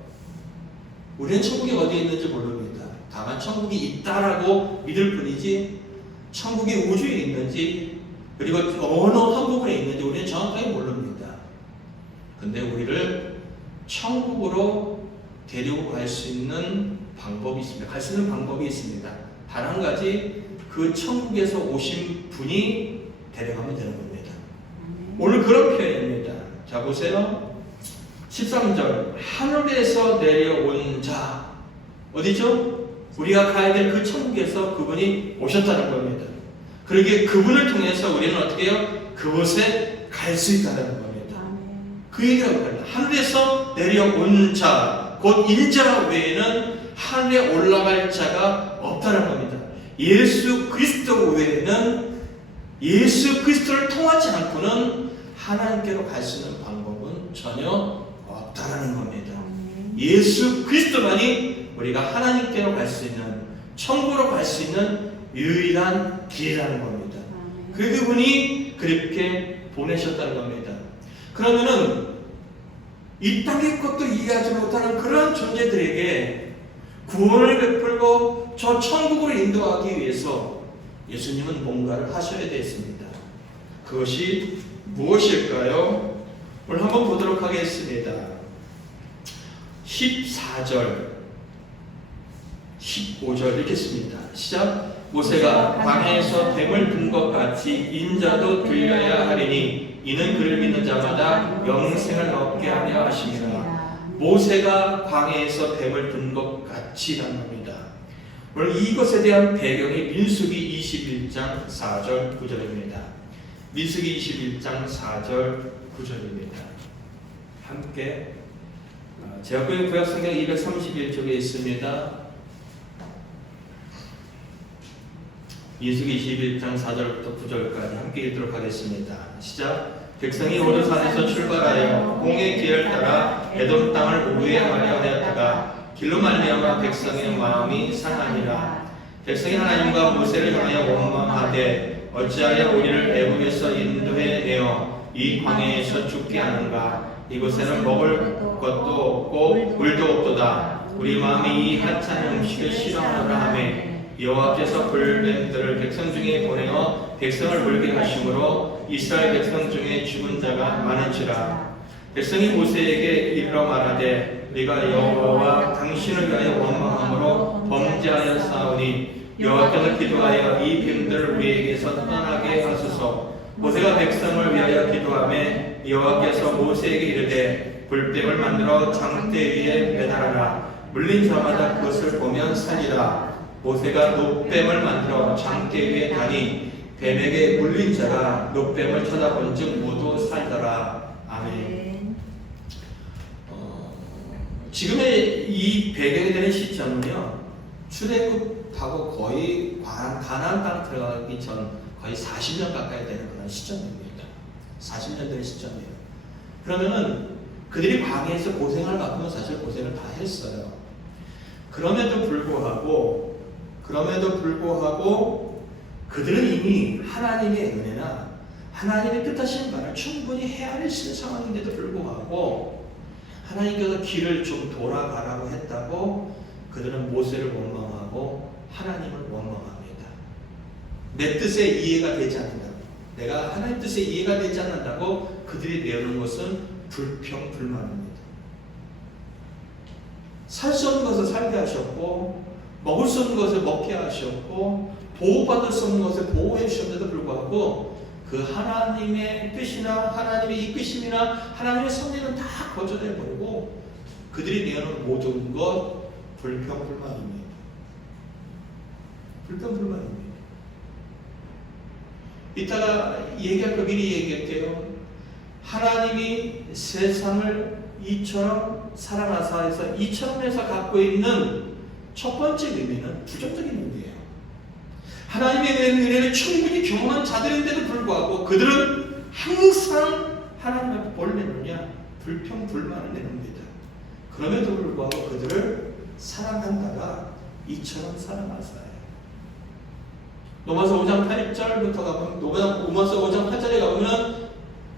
우리는 천국이 어디에 있는지 모릅니다. 다만 천국이 있다라고 믿을 뿐이지 천국이 우주에 있는지 그리고 어느 한 부분에 있는지 우리는 정확하게 모릅니다. 근데 우리를 천국으로 데리고 갈 수 있는 방법이 있습니다. 갈 수 있는 방법이 있습니다. 단 한 가지, 그 천국에서 오신 분이 데려가면 되는 겁니다. 오늘 그런 표현입니다. 자, 보세요. 13절. 하늘에서 내려온 자. 어디죠? 우리가 가야 될 그 천국에서 그분이 오셨다는 겁니다. 그러기에 그분을 통해서 우리는 어떻게 해요? 그곳에 갈 수 있다는 겁니다. 아멘. 그 얘기라고 합니다. 하늘에서 내려온 자, 곧 인자 외에는 하늘에 올라갈 자가 없다는 겁니다. 예수 그리스도 외에는 예수 그리스도를 통하지 않고는 하나님께로 갈 수 있는 방법은 전혀 없다는 겁니다. 아멘. 예수 그리스도만이 우리가 하나님께로 갈 수 있는, 천국으로 갈 수 있는 유일한 길이라는 겁니다. 아멘. 그분이 그렇게 보내셨다는 겁니다. 그러면은 이 땅의 것도 이해하지 못하는 그런 존재들에게 구원을 베풀고 저 천국으로 인도하기 위해서 예수님은 뭔가를 하셔야 되겠습니다. 그것이 무엇일까요? 오늘 한번 보도록 하겠습니다. 14절, 15절 읽겠습니다. 시작. 모세가 광야에서 뱀을 든 것 같이 인자도 들려야 하리니 이는 그를 믿는 자마다 영생을 얻게 하려 하심이라. 모세가 광야에서 뱀을 든 것 같이라는 겁니다. 오늘 이것에 대한 배경이 민수기 21장 4절 9절입니다. 민수기 21장 4절 9절입니다. 함께 제가 구약성경 231쪽에 있습니다. 민수기 21장 4절부터 9절까지 함께 읽도록 하겠습니다. 시작. 백성이 오르산에서 출발하여 공의 길을 따라 에돔 땅을 우회하려 하였다가 길로 말미암아 백성의 마음이 상하니라. 백성이 하나님과 모세를 향하여 원망하되 어찌하여 우리를 애굽에서 인도해 내어 이 광야에서 죽게 하는가. 이곳에는 먹을 것도 없고 물도 없도다. 우리 마음이 이 하찮은 음식을 싫어하노라 하매 여호와께서 불뱀들을 백성 중에 보내어 백성을 물게 하심으로 이스라엘 백성 중에 죽은 자가 많은지라. 백성이 모세에게 이르러 말하되 우리가 여호와와 당신을 위하여 원망함으로 범죄하여 싸우니 여호와께서 기도하여 이 뱀들을 우리에게서 떠나게 하소서. 모세가 백성을 위하여 기도하매 여호와께서 모세에게 이르되 불뱀을 만들어 장대 위에 매달아라. 물린 자마다 그것을 보면 살리라. 모세가 놋뱀을 만들어 장대 위에 다니 뱀에게 물린 자가 놋뱀을 쳐다본 즉 모두 살더라. 아멘. 지금의 이 배경이 되는 시점은요, 출애굽하고 거의 가나안 땅 들어가기 전 거의 40년 가까이 되는 그런 시점입니다. 40년 되는 시점이에요. 그러면은 그들이 광야에서 고생할 만큼은 사실 고생을 다 했어요. 그럼에도 불구하고 그들은 이미 하나님의 은혜나 하나님의 뜻하신 바를 충분히 헤아릴 수 있는 상황인데도 불구하고 하나님께서 길을 좀 돌아가라고 했다고 그들은 모세를 원망하고 하나님을 원망합니다. 내 뜻에 이해가 되지 않는다고, 내가 하나님 뜻에 이해가 되지 않는다고 그들이 내놓는 것은 불평불만입니다. 살 수 없는 것을 살게 하셨고 먹을 수 없는 것을 먹게 하셨고 보호받을 수 없는 것을 보호해 주셨는데도 불구하고 그 하나님의 뜻이나 하나님의 이끄심이나 하나님의 섭리는 다 거절해버리고 그들이 내놓은 모든 것 불평불만입니다. 불평불만입니다. 이따가 얘기할 거 미리 얘기할게요. 하나님이 세상을 이처럼 사랑하사 해서 이처럼 해서 갖고 있는 첫 번째 의미는 부정적인 의미예요. 하나님의 은혜를 충분히 경험한 자들인데도 불구하고 그들은 항상 하나님 앞에 뭘 내놓냐? 불평불만을 내놓습니다. 그럼에도 불구하고 그들을 사랑한다가 이처럼 사랑하사요. 로마서 5장 8절부터 가보면, 로마서 5장 8절에 가보면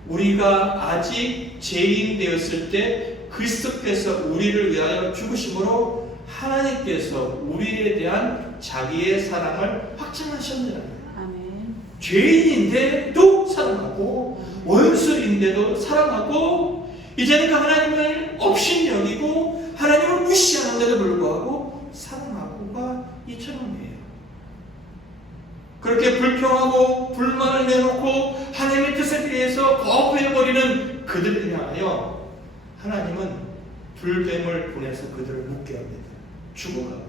우리가 아직 죄인 되었을 때 그리스도께서 우리를 위하여 죽으심으로 하나님께서 우리에 대한 자기의 사랑을 확증하셨느라. 아멘. 죄인인데도 사랑하고 원수인데도 사랑하고 이제는 그 하나님을 업신여기고 하나님을 무시하는데도 불구하고 사랑하고가 이처럼이에요. 그렇게 불평하고 불만을 내놓고 하나님의 뜻에 대해서 거부해버리는 그들을 향하여 하나님은 불뱀을 보내서 그들을 묻게 합니다. 죽어갑니다.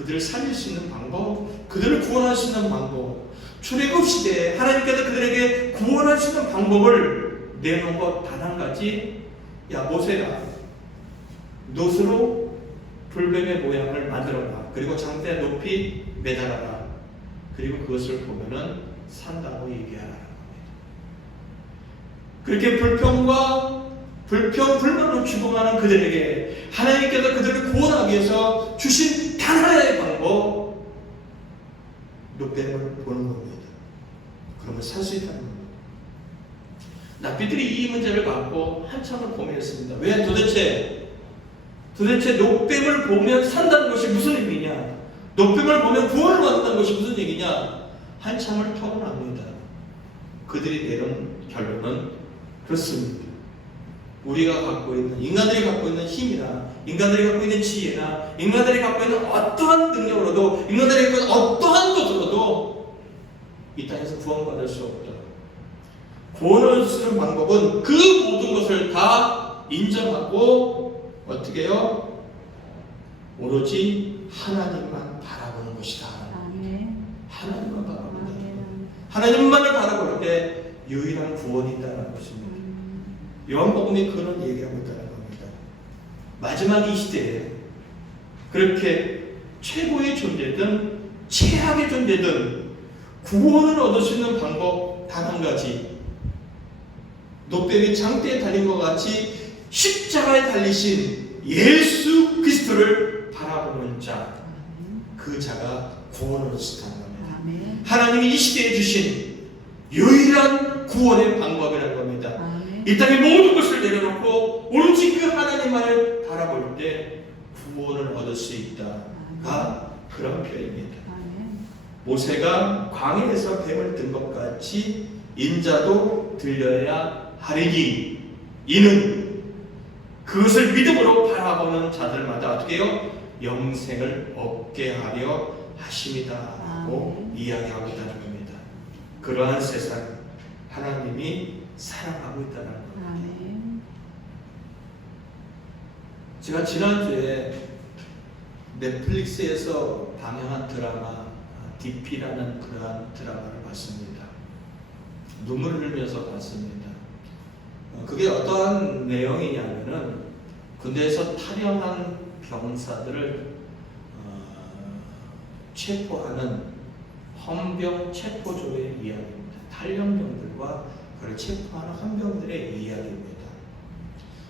그들을 살릴 수 있는 방법, 그들을 구원할 수 있는 방법, 출애굽 시대에 하나님께서 그들에게 구원할 수 있는 방법을 내놓은 것 단 한 가지. 야 모세야, 놋으로 불뱀의 모양을 만들어라. 그리고 장대에 높이 매달아라. 그리고 그것을 보면은 산다고 얘기하라. 그렇게 불평불만으로 죽어가는 그들에게 하나님께서 그들을 구원하기 위해서 주신 단 하나의 방법, 놋뱀을 보는 겁니다. 그러면 살 수 있다는 겁니다. 납비들이 이 문제를 갖고 한참을 고민했습니다. 왜 도대체 놋뱀을 보면 산다는 것이 무슨 의미냐? 놋뱀을 보면 구원을 받는다는 것이 무슨 얘기냐? 한참을 토론합니다. 그들이 내린 결론은 그렇습니다. 우리가 갖고 있는, 인간들이 갖고 있는 힘이나 인간들이 갖고 있는 지혜나 인간들이 갖고 있는 어떠한 능력으로도, 인간들이 갖고 있는 어떠한 것으로도 이 땅에서 구원받을 수 없다. 구원을 쓰는 방법은 그 모든 것을 다 인정하고 어떻게 해요? 오로지 하나님만 바라보는 것이다. 하나님만 바라본다. 하나님만을 바라볼 때 유일한 구원이 있다는 것입니다. 요한복음이 그런 얘기하고 있다는 겁니다. 마지막 이 시대에 그렇게 최고의 존재든 최악의 존재든 구원을 얻을 수 있는 방법 단 한 가지, 놋뱀이 장대에 달린 것 같이 십자가에 달리신 예수 그리스도를 바라보는 자, 그 자가 구원을 얻을 수 있다는 겁니다. 하나님이 이 시대에 주신 유일한 구원의 방법이라는 겁니다. 이 땅의 모든 것을 내려놓고 오로지 그 하나님만을 바라볼 때 구원을 얻을 수 있다가 그런 표현입니다. 모세가 광야에서 뱀을 든 것 같이 인자도 들려야 하리니 이는 그것을 믿음으로 바라보는 자들마다 어떻게 해요? 영생을 얻게 하려 하심이다 라고 이야기하고 있다는 겁니다. 그러한 세상 하나님이 사랑하고 있다는 겁니다. 제가 지난주에 넷플릭스에서 방영한 드라마 DP라는 그러한 드라마를 봤습니다. 눈물을 흘려서 봤습니다. 그게 어떠한 내용이냐면은 군대에서 탈영한 병사들을 체포하는 헌병 체포조의 이야기입니다. 탈영병들과 그를 체포하는 헌병들의 이야기입니다.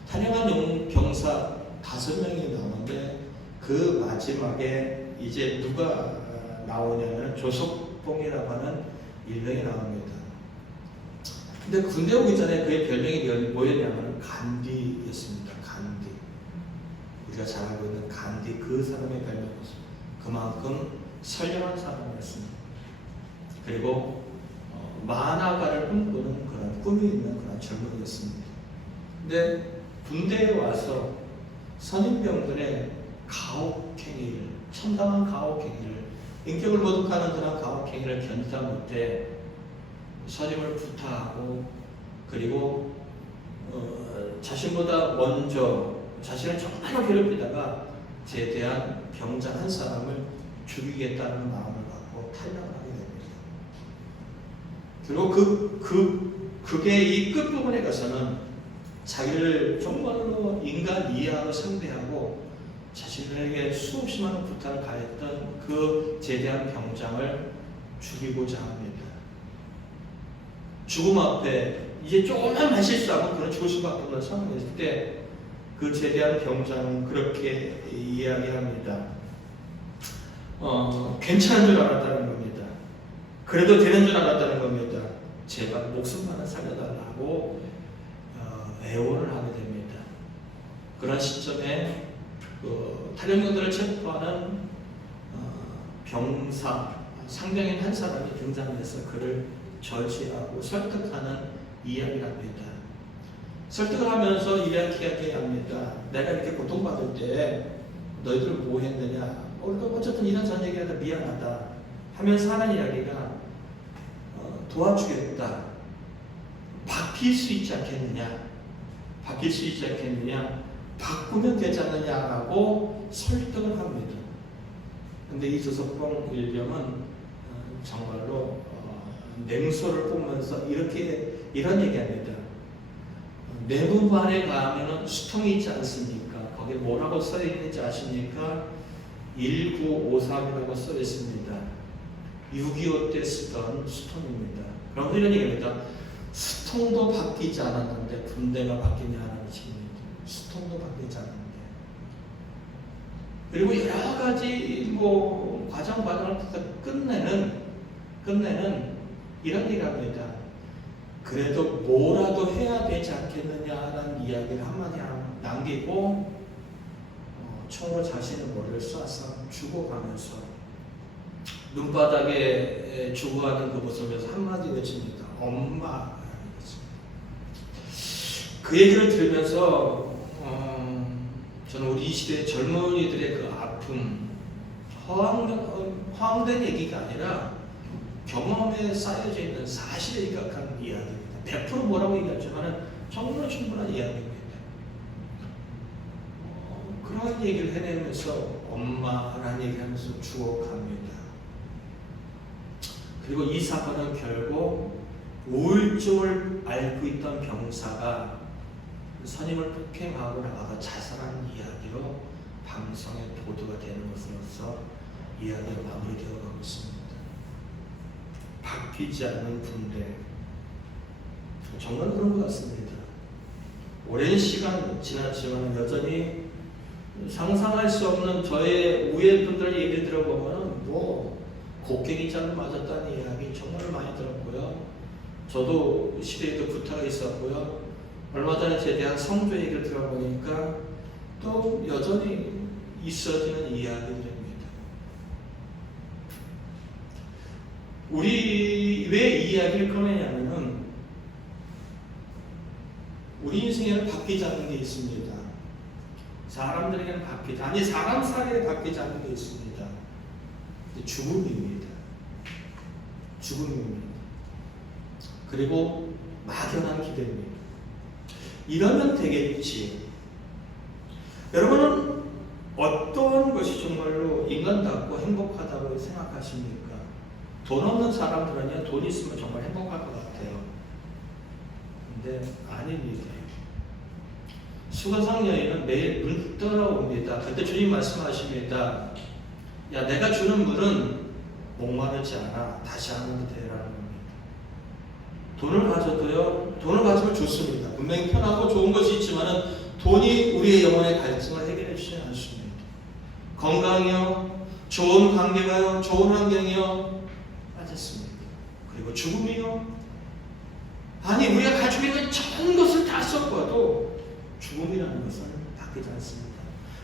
탈영한 병사 5명이 나오는데 그 마지막에 이제 누가 나오냐면 조석봉이라고 하는 일병이 나옵니다. 근데 군대 오기 전에 그의 별명이 뭐였냐면 간디였습니다. 간디. 우리가 잘 알고 있는 간디, 그 사람의 별명이었습니다. 그만큼 선량한 사람이었습니다. 그리고 만화가를 꿈꾸는 그런 꿈이 있는 그런 젊은이였습니다. 근데 군대에 와서 선임병들의 가혹행위를, 참담한 가혹행위를, 인격을 모독하는 그런 가혹행위를 견디다 못해 선임을 부탁하고, 그리고 자신보다 먼저 자신을 정말로 괴롭히다가 제대한 병장 한 사람을 죽이겠다는 마음을 갖고 탈영을 하게 됩니다. 그리고 그게 이 끝부분에 가서는 자기를 정말로 인간 이하로 상대하고 자신들에게 수없이 많은 부탁을 가했던 그 제대한 병장을 죽이고자 합니다. 죽음 앞에 이제 조금만 실수하고 그런 죽을 수밖에 없는 상황이 있을 때 그 제대한 병장은 그렇게 이야기합니다. 괜찮은 줄 알았다는 겁니다. 그래도 되는 줄 알았다는 겁니다. 제발 목숨만은 살려달라고 애원을 하게 됩니다. 그런 시점에 탈영병들을 체포하는 병사, 상병인 한 사람이 등장해서 그를 저지하고 설득하는 이야기를 합니다. 설득을 하면서 이렇게 합니다. 내가 이렇게 고통받을 때 너희들 뭐 했느냐? 우리가 어쨌든 이런 전 얘기하다 미안하다 하면서 하는 이야기가 도와주겠다. 바뀔 수 있지 않겠느냐? 바뀔 수 있지 않겠느냐? 바꾸면 되지 않느냐라고 설득을 합니다. 근데 이 저속병 일병은 정말로 냉소를 뿜으면서 이런 얘기합니다. 내무반에 가면은 수통이 있지 않습니까? 거기에 뭐라고 써 있는지 아십니까? 1953이라고 써 있습니다. 6.25 때 쓰던 수통입니다. 그럼 이런 얘기입니다. 수통도 바뀌지 않았는데 군대가 바뀌냐는 식입니다. 수통도 바뀌지 않았는데. 그리고 여러 가지 과정을 끝내는 이런 얘기를 합니다. 그래도 뭐라도 해야 되지 않겠느냐라는 이야기를 한마디 남기고 총으로 자신의 머리를 쏴서 죽어가면서 눈바닥에 죽어가는 그 모습에서 한마디 외칩니다. 엄마. 그 얘기를 들으면서 저는 우리 이 시대의 젊은이들의 그 아픔, 허황된 얘기가 아니라 경험에 쌓여져 있는 사실에 입각한 이야기입니다. 100% 뭐라고 얘기하지만 정말 충분한 이야기입니다. 그런 얘기를 해내면서 엄마라는 얘기하면서 죽어갑니다. 그리고 이 사건은 결국 우울증을 앓고 있던 병사가 선임을 폭행하고 나가서 자살한 이야기로 방송에 보도가 되는 것으로서 이야기가 마무리되어 가고 있습니다. 바뀌지 않는 군대. 정말 그런 것 같습니다. 오랜 시간 지났지만 여전히 상상할 수 없는 저의 우애 분들 얘기 들어보면 곡괭이장을 맞았다는 이야기 정말 많이 들었고요. 저도 시대에도 구타가 있었고요. 얼마 전에 제 대한 성조 얘기를 들어보니까 또 여전히 있어지는 이야기들입니다. 우리 왜 이 이야기를 꺼내냐면은 우리 인생에는 바뀌지 않는 게 있습니다. 사람들에게는 사람 사이에 바뀌지 않는 게 있습니다. 죽음입니다. 그리고 막연한 기대입니다. 이러면 되겠지. 여러분은 어떤 것이 정말로 인간답고 행복하다고 생각하십니까? 돈 없는 사람들은요, 돈 있으면 정말 행복할 것 같아요. 근데 아닙니다. 수가성 여인은 매일 물 떠나옵니다. 그때 주님 말씀하십니다. 야, 내가 주는 물은 목마르지 않아. 다시 한번 되라는 겁니다. 돈을 가지면 좋습니다. 분명히 편하고 좋은 것이 있지만은 돈이 우리의 영혼의 갈증을 해결해 주지 않습니다. 건강이요, 좋은 관계가요, 좋은 환경이요, 빠졌습니다. 그리고 죽음이요. 아니, 우리가 가지고 있는 전 것을 다 섞어도 죽음이라는 것은 바뀌지 않습니다.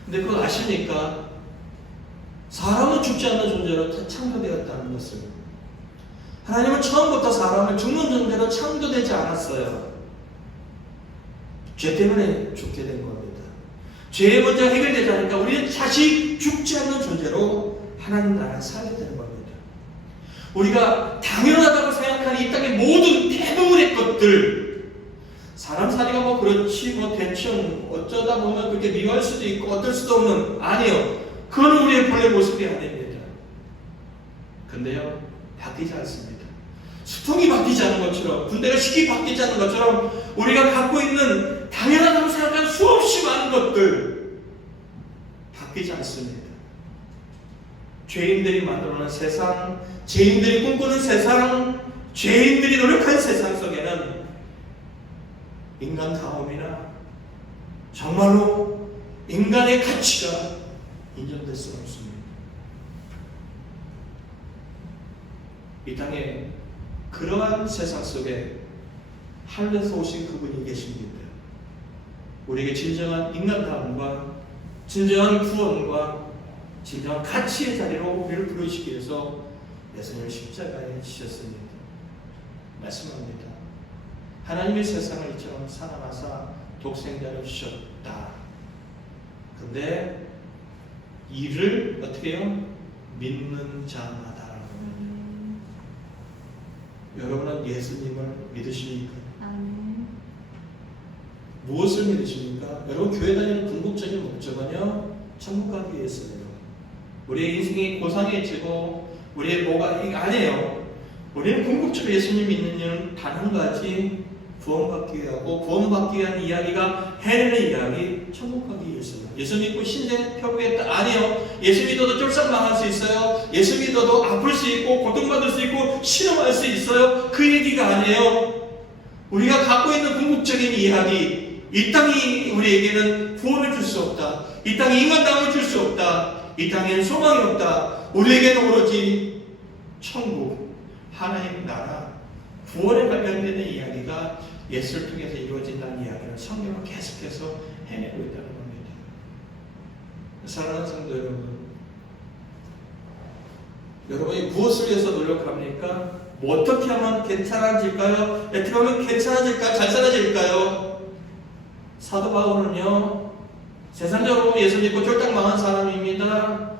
근데 그거 아십니까? 사람은 죽지 않는 존재로 창조되었다는 것을. 하나님은 처음부터 사람을 죽는 존재로 창조되지 않았어요. 죄 때문에 죽게 된 겁니다. 죄의 문제가 해결되지 않으니까 우리는 다시 죽지 않는 존재로 하나님 나라에 살게 되는 겁니다. 우리가 당연하다고 생각하는 이 땅의 모든 대부분의 것들, 사람 살이가 그렇지 대충 어쩌다 보면 그렇게 미워할 수도 있고 어떨 수도 없는, 아니요, 그건 우리의 본래 모습이 아닙니다. 근데요, 바뀌지 않습니다. 수통이 바뀌지 않은 것처럼, 군대가 시기 바뀌지 않는 것처럼 우리가 갖고 있는 당연하다고 생각하는 수없이 많은 것들 바뀌지 않습니다. 죄인들이 만들어놓은 세상, 죄인들이 꿈꾸는 세상, 죄인들이 노력한 세상 속에는 인간다움이나 정말로 인간의 가치가 인정될 수 없습니다. 이 땅에 그러한 세상 속에 하늘에서 오신 그분이 계십니다. 우리에게 진정한 인간다움과 진정한 구원과 진정한 가치의 자리로 우리를 부르시기 위해서 예수님을 십자가에 지셨습니다. 말씀합니다. 하나님의 세상을 이처럼 사랑하사 독생자를 주셨다. 근데 이를 어떻게 해요? 믿는 자마다라는 겁니다. 여러분은 예수님을 믿으십니까? 아멘. 무엇을 믿으십니까? 여러분 교회 다니는 궁극적인 목적은요, 천국 가기 위해서예요. 우리의 인생이 고상해지고 우리의 뭐가 이게 아니에요. 우리는 궁극적으로 예수님 믿는 이유는 단 한 가지, 구원받기 위하고, 구원받기 위한 이야기가 헬의 이야기, 천국 가기 위해서요. 예수 믿고 신세 표구했다. 아니요. 예수 믿어도 쫄싹망할 수 있어요. 예수 믿어도 아플 수 있고 고통받을 수 있고 실험할 수 있어요. 그 얘기가 아니에요. 우리가 갖고 있는 궁극적인 이야기, 이 땅이 우리에게는 구원을 줄 수 없다. 이 땅에 인간다움을 줄 수 없다. 이 땅에는 소망이 없다. 우리에게는 오로지 천국, 하나님 나라, 구원에 관련되는 이야기가 예수를 통해서 이루어진다는 이야기를 성경은 계속해서 해내고 있다는 겁니다. 사랑하는 성도 여러분, 여러분이 무엇을 위해서 노력합니까? 뭐 어떻게 하면 괜찮아질까요? 어떻게 하면 괜찮아질까? 잘 살아질까요? 사도 바울은요, 세상적으로 예수 믿고 쫄딱 망한 사람입니다.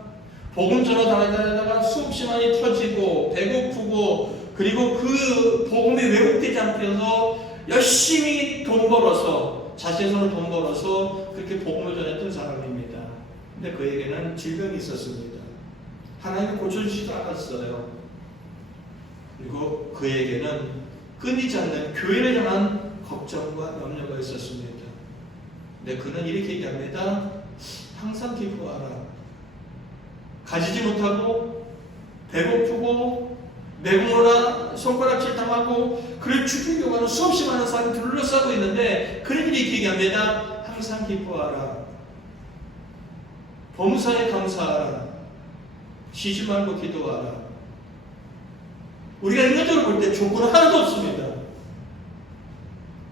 복음 전하 다니다가 수없이 많이 터지고 배고프고, 그리고 그 복음이 왜곡되지 않게 해서 열심히 돈 벌어서, 자신의 손으로 돈 벌어서 그렇게 복음을 전했던 사람입니다. 근데 그에게는 질병이 있었습니다. 하나님이 고쳐주지도 않았어요. 그리고 그에게는 끊이지 않는 교회를 향한 걱정과 염려가 있었습니다. 근데 그는 이렇게 얘기합니다. 항상 기뻐하라. 가지지 못하고 배고프고 매국노라 손가락질 당하고 그를 죽이려고 하는 수없이 많은 사람이 둘러싸고 있는데 그는 이렇게 얘기합니다. 항상 기뻐하라. 범사에 감사하라. 쉬지 말고 기도하라. 우리가 인간적으로 볼 때 조건은 하나도 없습니다.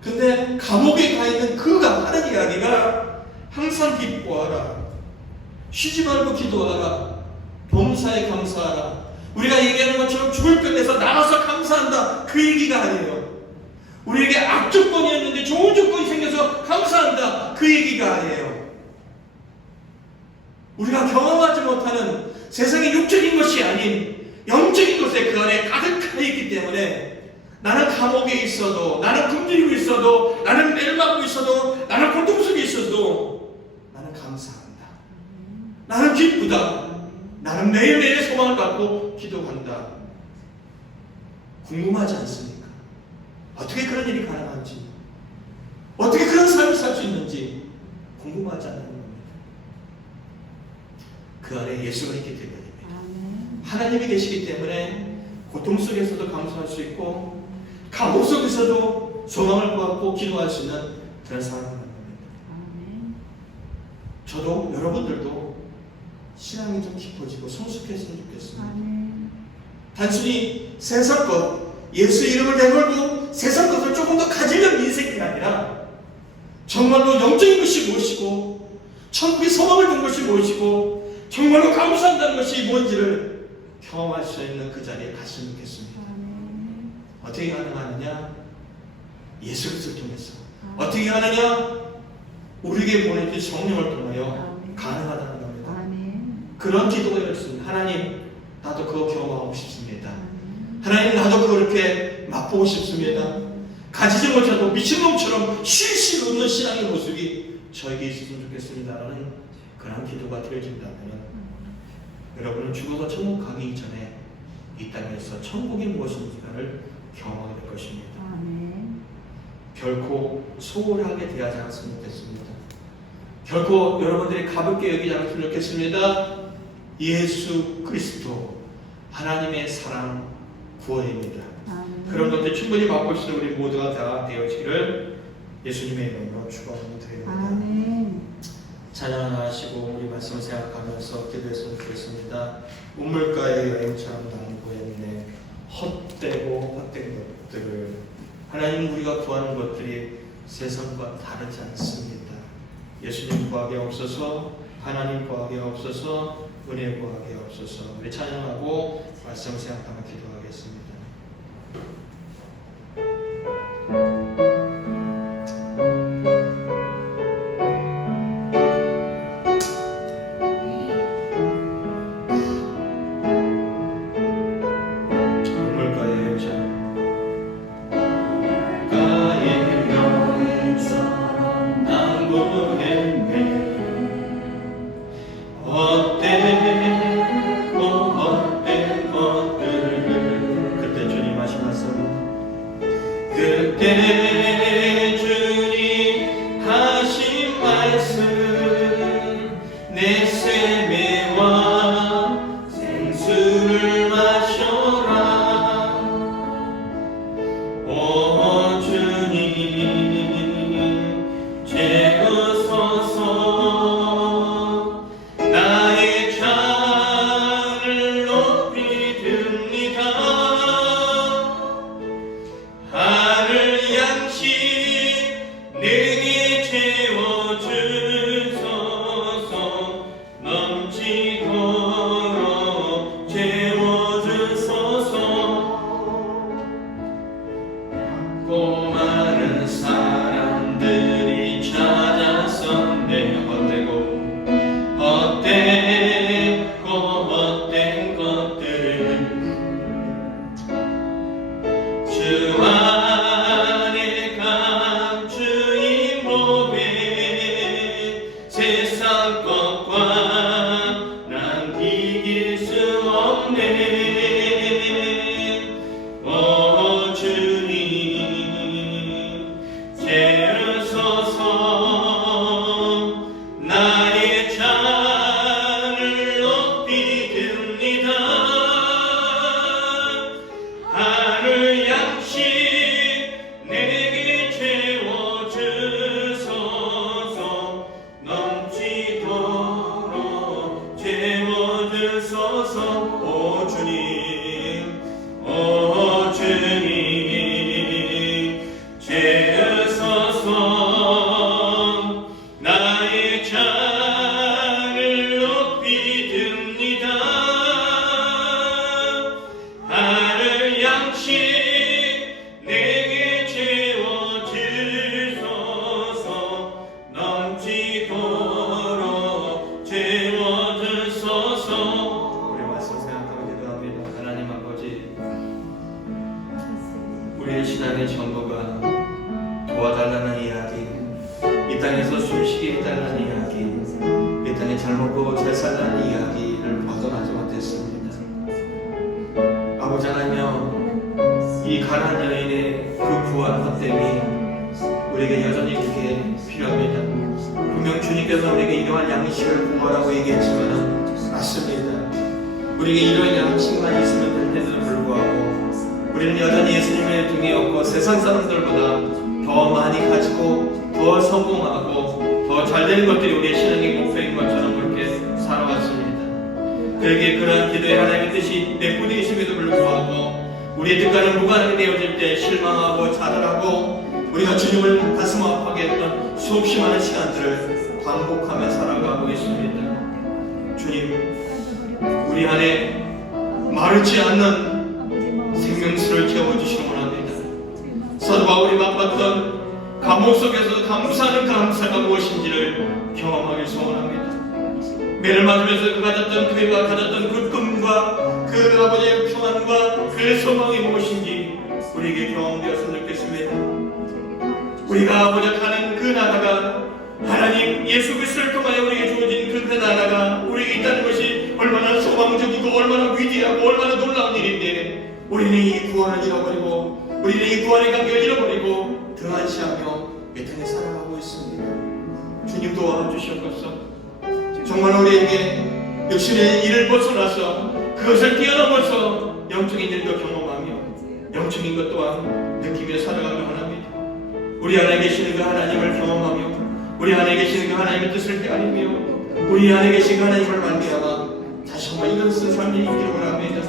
근데 감옥에 가 있는 그가 하는 이야기가 항상 기뻐하라. 쉬지 말고 기도하라. 범사에 감사하라. 우리가 얘기하는 것처럼 죽을 끝에서 나가서 감사한다. 그 얘기가 아니에요. 우리에게 악조건이었는데 좋은 조건이 생겨서 감사한다. 그 얘기가 아니에요. 우리가 경험하지 못하는 세상의 육적인 것이 아닌 영적인 것에 그 안에 가득하여 있기 때문에 나는 감옥에 있어도, 나는 굶주리고 있어도, 나는 멸망하고 있어도, 나는 고통 속에 있어도 나는 감사한다. 나는 기쁘다. 나는 매일매일 소망을 갖고 기도한다. 궁금하지 않습니까? 어떻게 그런 일이 가능한지, 어떻게 그런 삶을 살 수 있는지 궁금하지 않는 겁니다. 그 안에 예수가 있기 때문입니다. 하나님이 계시기 때문에 고통 속에서도 감사할 수 있고 감옥 속에서도 소망을 갖고 기도할 수 있는 그런 사람이 되는 겁니다. 저도 여러분들도 신앙이 좀 깊어지고 성숙했으면 좋겠습니다. 단순히 세상 것, 예수 이름을 내걸고 세상 것을 조금 더 가지려는 인생이 아니라 정말로 영적인 것이 무엇이고 천국의 소망을 둔 것이 무엇이고 정말로 감사한다는 것이 뭔지를 경험할 수 있는 그 자리에 갔으면 좋겠습니다. 어떻게 가능하느냐? 예수 그리스도를 통해서. 어떻게 하느냐? 우리에게 보내준 성령을 통하여 가능하다는 겁니다. 그런 기도가 이렇습니다. 하나님, 나도 그거 경험하고 싶습니다. 하나님, 나도 그렇게 맛보고 싶습니다. 가지지 못해도 미친놈처럼 실실 웃는 신앙의 모습이 저에게 있었으면 좋겠습니다라는 그런 기도가 드려진다면 여러분은 죽어서 천국 가기 전에 이 땅에서 천국이 무엇인지를 경험하게 될 것입니다. 결코 소홀하게 대하지 않았으면 좋겠습니다. 결코 여러분들이 가볍게 여기지 않았으면 좋겠습니다. 예수 그리스도 하나님의 사랑 구원입니다. 그런 것들 충분히 맛볼 수 있는 우리 모두가 다 되어지기를 예수님의 이름으로 축원드립니다. 찬양 하시고 우리 말씀을 생각하면서 기도했으면 좋겠습니다. 우물가의 여행처럼 낭보했네. 헛되고 헛된 것들을 하나님, 우리가 구하는 것들이 세상과 다르지 않습니다. 예수님 구하게 없어서, 하나님 구하게 없어서, 은혜 구하게 없어서. 우리 찬양하고 말씀 생각하며 기도하겠습니다. 어때 오 주님 채우소서 나의 잔을 높이 듭니다. 하늘 양식 내게 채워주소서 넘치도록 채워주소서. 오 주님 오 주님 채우소서 나의 잔을 높이 듭니다. 하늘 양식 내게 채워주소서 넘치도록 채워주소서. 우리 말씀 생각하고 기도합니다. 하나님 아버지, 우리의 신앙의 전부가 도와달라는 이야기, 이 땅에서 숨쉬게 해달라는 이야기, 이 땅에 잘 먹고 잘 살라는 이야기를 벗어나지 못했습니다. 아버지 하나님, 이 가난한 여인의 그 구한 헛됨이 우리에게 여전히 그게 필요합니다. 분명 주님께서 우리에게 이러한 양식을 구하라고 얘기했지만 맞습니다. 우리에게 이러한 양식만 있으면 될때도 불구하고 우리는 여전히 예수님의 등에 업고 세상 사람들보다 더 많이 가지고 더 성공하고 더 잘되는 것들이 우리의 신앙의 목표인 것처럼 그렇게 살아왔습니다. 그에게 그러한 기도에 하나님의 뜻이 내포되어 불구하고 우리의 뜻과는 무관하게 되어질 때 실망하고 좌절하고 우리가 주님을 가슴 아파하게 했던 수없이 많은 시간들을 반복하며 살아가고 있습니다. 주님, 우리 안에 마르지 않는 생명수를 채워주시기 원합니다. 사도 바울이 맛봤던 감옥 속에서 감사하는 감사가 무엇인지를 경험하길 소원합니다. 매를 맞으면서 그가 가졌던 그 꿈과 그 아버지의 평안과 그 소망이 무엇인지 우리에게 경험되었으면 좋겠습니다. 우리가 아버지가 가는 그 나라가 하나님 예수 그리스도를 통하여 우리에게 주어진 그 나라가 우리에게 있다는 것이 얼마나 소망적이고 얼마나 위대하고 얼마나 놀라운 일인데 우리는 이 구원을 잃어버리고 우리는 이 구원의 관계를 잃어버리고 등한시하며 이 땅에 살아가고 있습니다. 주님 도와주시옵소서. 정말 우리에게 육신의 일을 벗어나서 그것을 뛰어넘어서 영적인 일도 경험하며 영적인 것 또한 느끼며 살아가길 원합니다. 우리 안에 계시는 그 하나님을 경험하며 우리 안에 계시는 그 하나님의 뜻을 헤아리며 우리 안에 계신 그 하나님을 만나야만 다시 한번 이런 삶이 있기를 원합니다.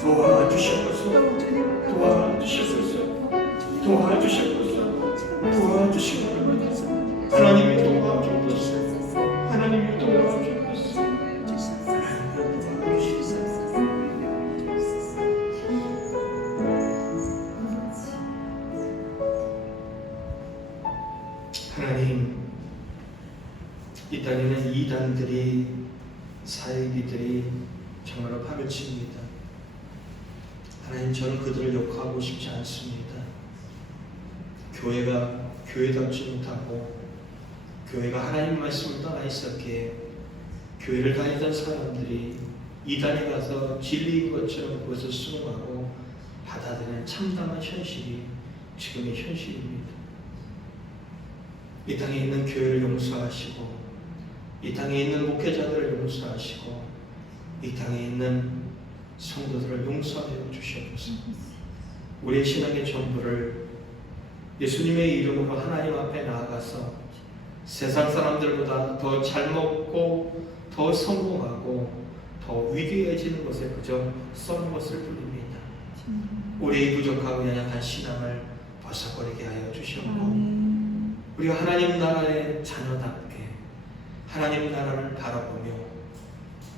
도와주시옵소서. 도와주시옵소서. 도와주시옵소서. 도와주시옵소서. 하나님이 도와주옵소서. 하나님이 도와주옵소서. 하나님, 이 땅에는 이단들이 사이비들이 정말로 파묻힙니다. 하나님, 저는 그들을 욕하고 싶지 않습니다. 교회가 교회답지 못하고 교회가 하나님 말씀을 떠나 있었기에 교회를 다니던 사람들이 이단에 가서 진리인 것처럼 그것을 수용하고 받아들이는 참담한 현실이 지금의 현실입니다. 이 땅에 있는 교회를 용서하시고 이 땅에 있는 목회자들을 용서하시고 이 땅에 있는 성도들을 용서하여 주시옵소서. 우리의 신앙의 전부를 예수님의 이름으로 하나님 앞에 나아가서 세상 사람들보다 더 잘 먹고 더 성공하고 더 위대해지는 것에 그저 썩은 것을 뿐입니다. 우리의 부족하고 연약한 신앙을 벗어버리게 하여 주시옵고 우리가 하나님 나라의 자녀답게 하나님 나라를 바라보며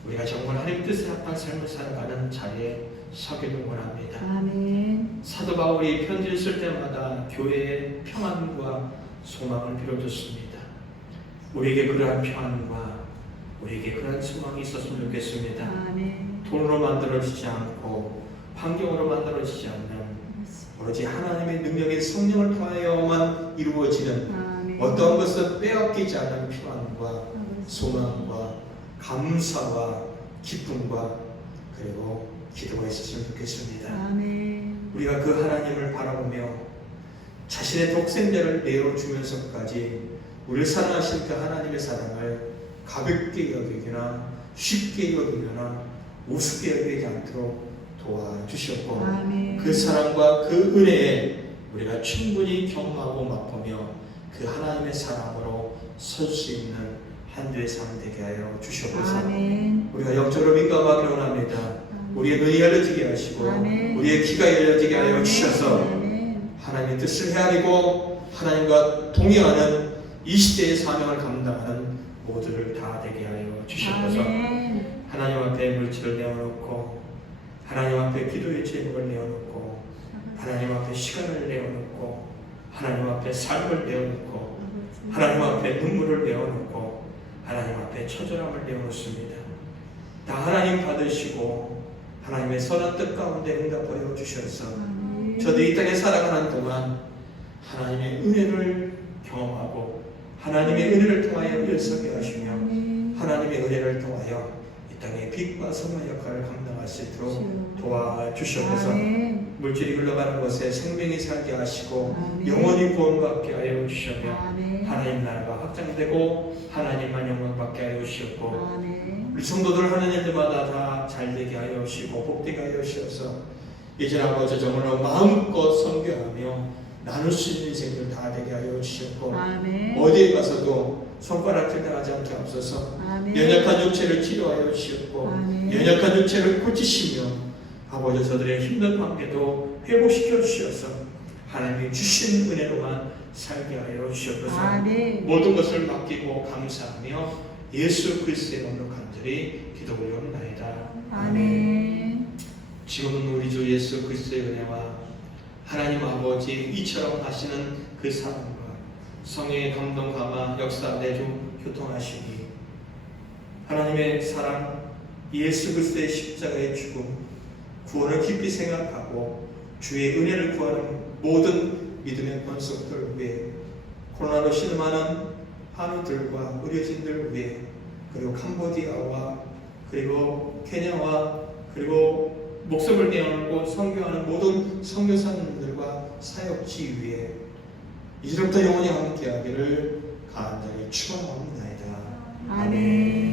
우리가 정말 하나님 뜻에 합한 삶을 살아가는 자리에 서기를 원합니다. 아멘. 사도 바울이 편지를 쓸 때마다 교회의 평안과 소망을 빌어줬습니다. 우리에게 그러한 평안과 우리에게 그러한 소망이 있었으면 좋겠습니다. 아멘. 돈으로 만들어지지 않고 환경으로 만들어지지 않는 오로지 하나님의 능력의 성령을 통하여만 이루어지는 아멘. 어떤 것을 빼앗기지 않는 평안과 소망과 감사와 기쁨과 그리고 기도했었으면 좋겠습니다. 아멘. 우리가 그 하나님을 바라보며 자신의 독생자를 내어주면서까지 우리를 사랑하신 그 하나님의 사랑을 가볍게 여기거나 쉽게 여기거나 우습게 여기지 않도록 도와주셨고 아멘. 그 사랑과 그 은혜에 우리가 충분히 경험하고 맛보며 그 하나님의 사랑으로 설 수 있는 한 주의 삶 되게 하여 주시옵소서. 아멘. 우리가 영적으로 민감하기 원합니다. 우리의 눈이 열려지게 하시고 아멘. 우리의 귀가 열려지게 하여 주셔서 아멘. 하나님의 뜻을 헤아리고 하나님과 동행하는 이 시대의 사명을 감당하는 모두를 다 되게 하여 주시옵소서. 아멘. 하나님 앞에 물질을 내어놓고 하나님 앞에 기도의 제목을 내어놓고 하나님 앞에 시간을 내어놓고 하나님 앞에 삶을 내어놓고 하나님 앞에 눈물을 내어놓고 하나님 앞에 처절함을 내어놓습니다. 다 하나님 받으시고 하나님의 선한 뜻 가운데 응답하여 주셔서 저도 이 땅에 살아가는 동안 하나님의 은혜를 경험하고 하나님의 은혜를 통하여 일서게 하시며 하나님의 은혜를 통하여 이 땅에 빛과 선한 역할을 감당할 수 있도록 도와주시옵소서. 물질이 흘러가는 곳에 생명이 살게 하시고 아멘. 영원히 구원받게 하여 주시며 아멘. 하나님 나라가 확장되고 하나님만 영광받게 하여 주시옵고 아멘. 우리 성도들 하는 일들마다 다 잘 되게 하여 주시고 복되게 하여 주셔서 이제 아버지 정말로 마음껏 선교하며 나눌 수 있는 인생들 다 되게 하여 주시옵고 아멘. 어디에 가서도 손가락질 당하지 않게 앞서서 아멘. 연약한 육체를 치료하여 주시옵고 아멘. 연약한 육체를 고치시며 아버지 저들의 힘든 관계도 회복시켜 주셔서 하나님이 주신 은혜로만 살게 하여 주시옵소서. 아멘. 모든 것을 맡기고 감사하며 예수 그리스도의 이름으로 간절히 기도 올려옵나이다. 아멘. 지금은 우리 주 예수 그리스도의 은혜와 하나님 아버지 이처럼 하시는 그 사랑과 성령의 감동 감화 역사 내주 교통하시니 하나님의 사랑 예수 그리스도의 십자가의 죽음 구원을 깊이 생각하고 주의 은혜를 구하는 모든 믿음의 권속들 위해 코로나로 신음하는 한우들과 의료진들 위해 그리고 캄보디아와 그리고 케냐와 그리고 목숨을 내어놓고 선교하는 모든 선교사님들과 사역지 위에 이제부터 영원히 함께하기를 간절히 축원합니다. 아멘.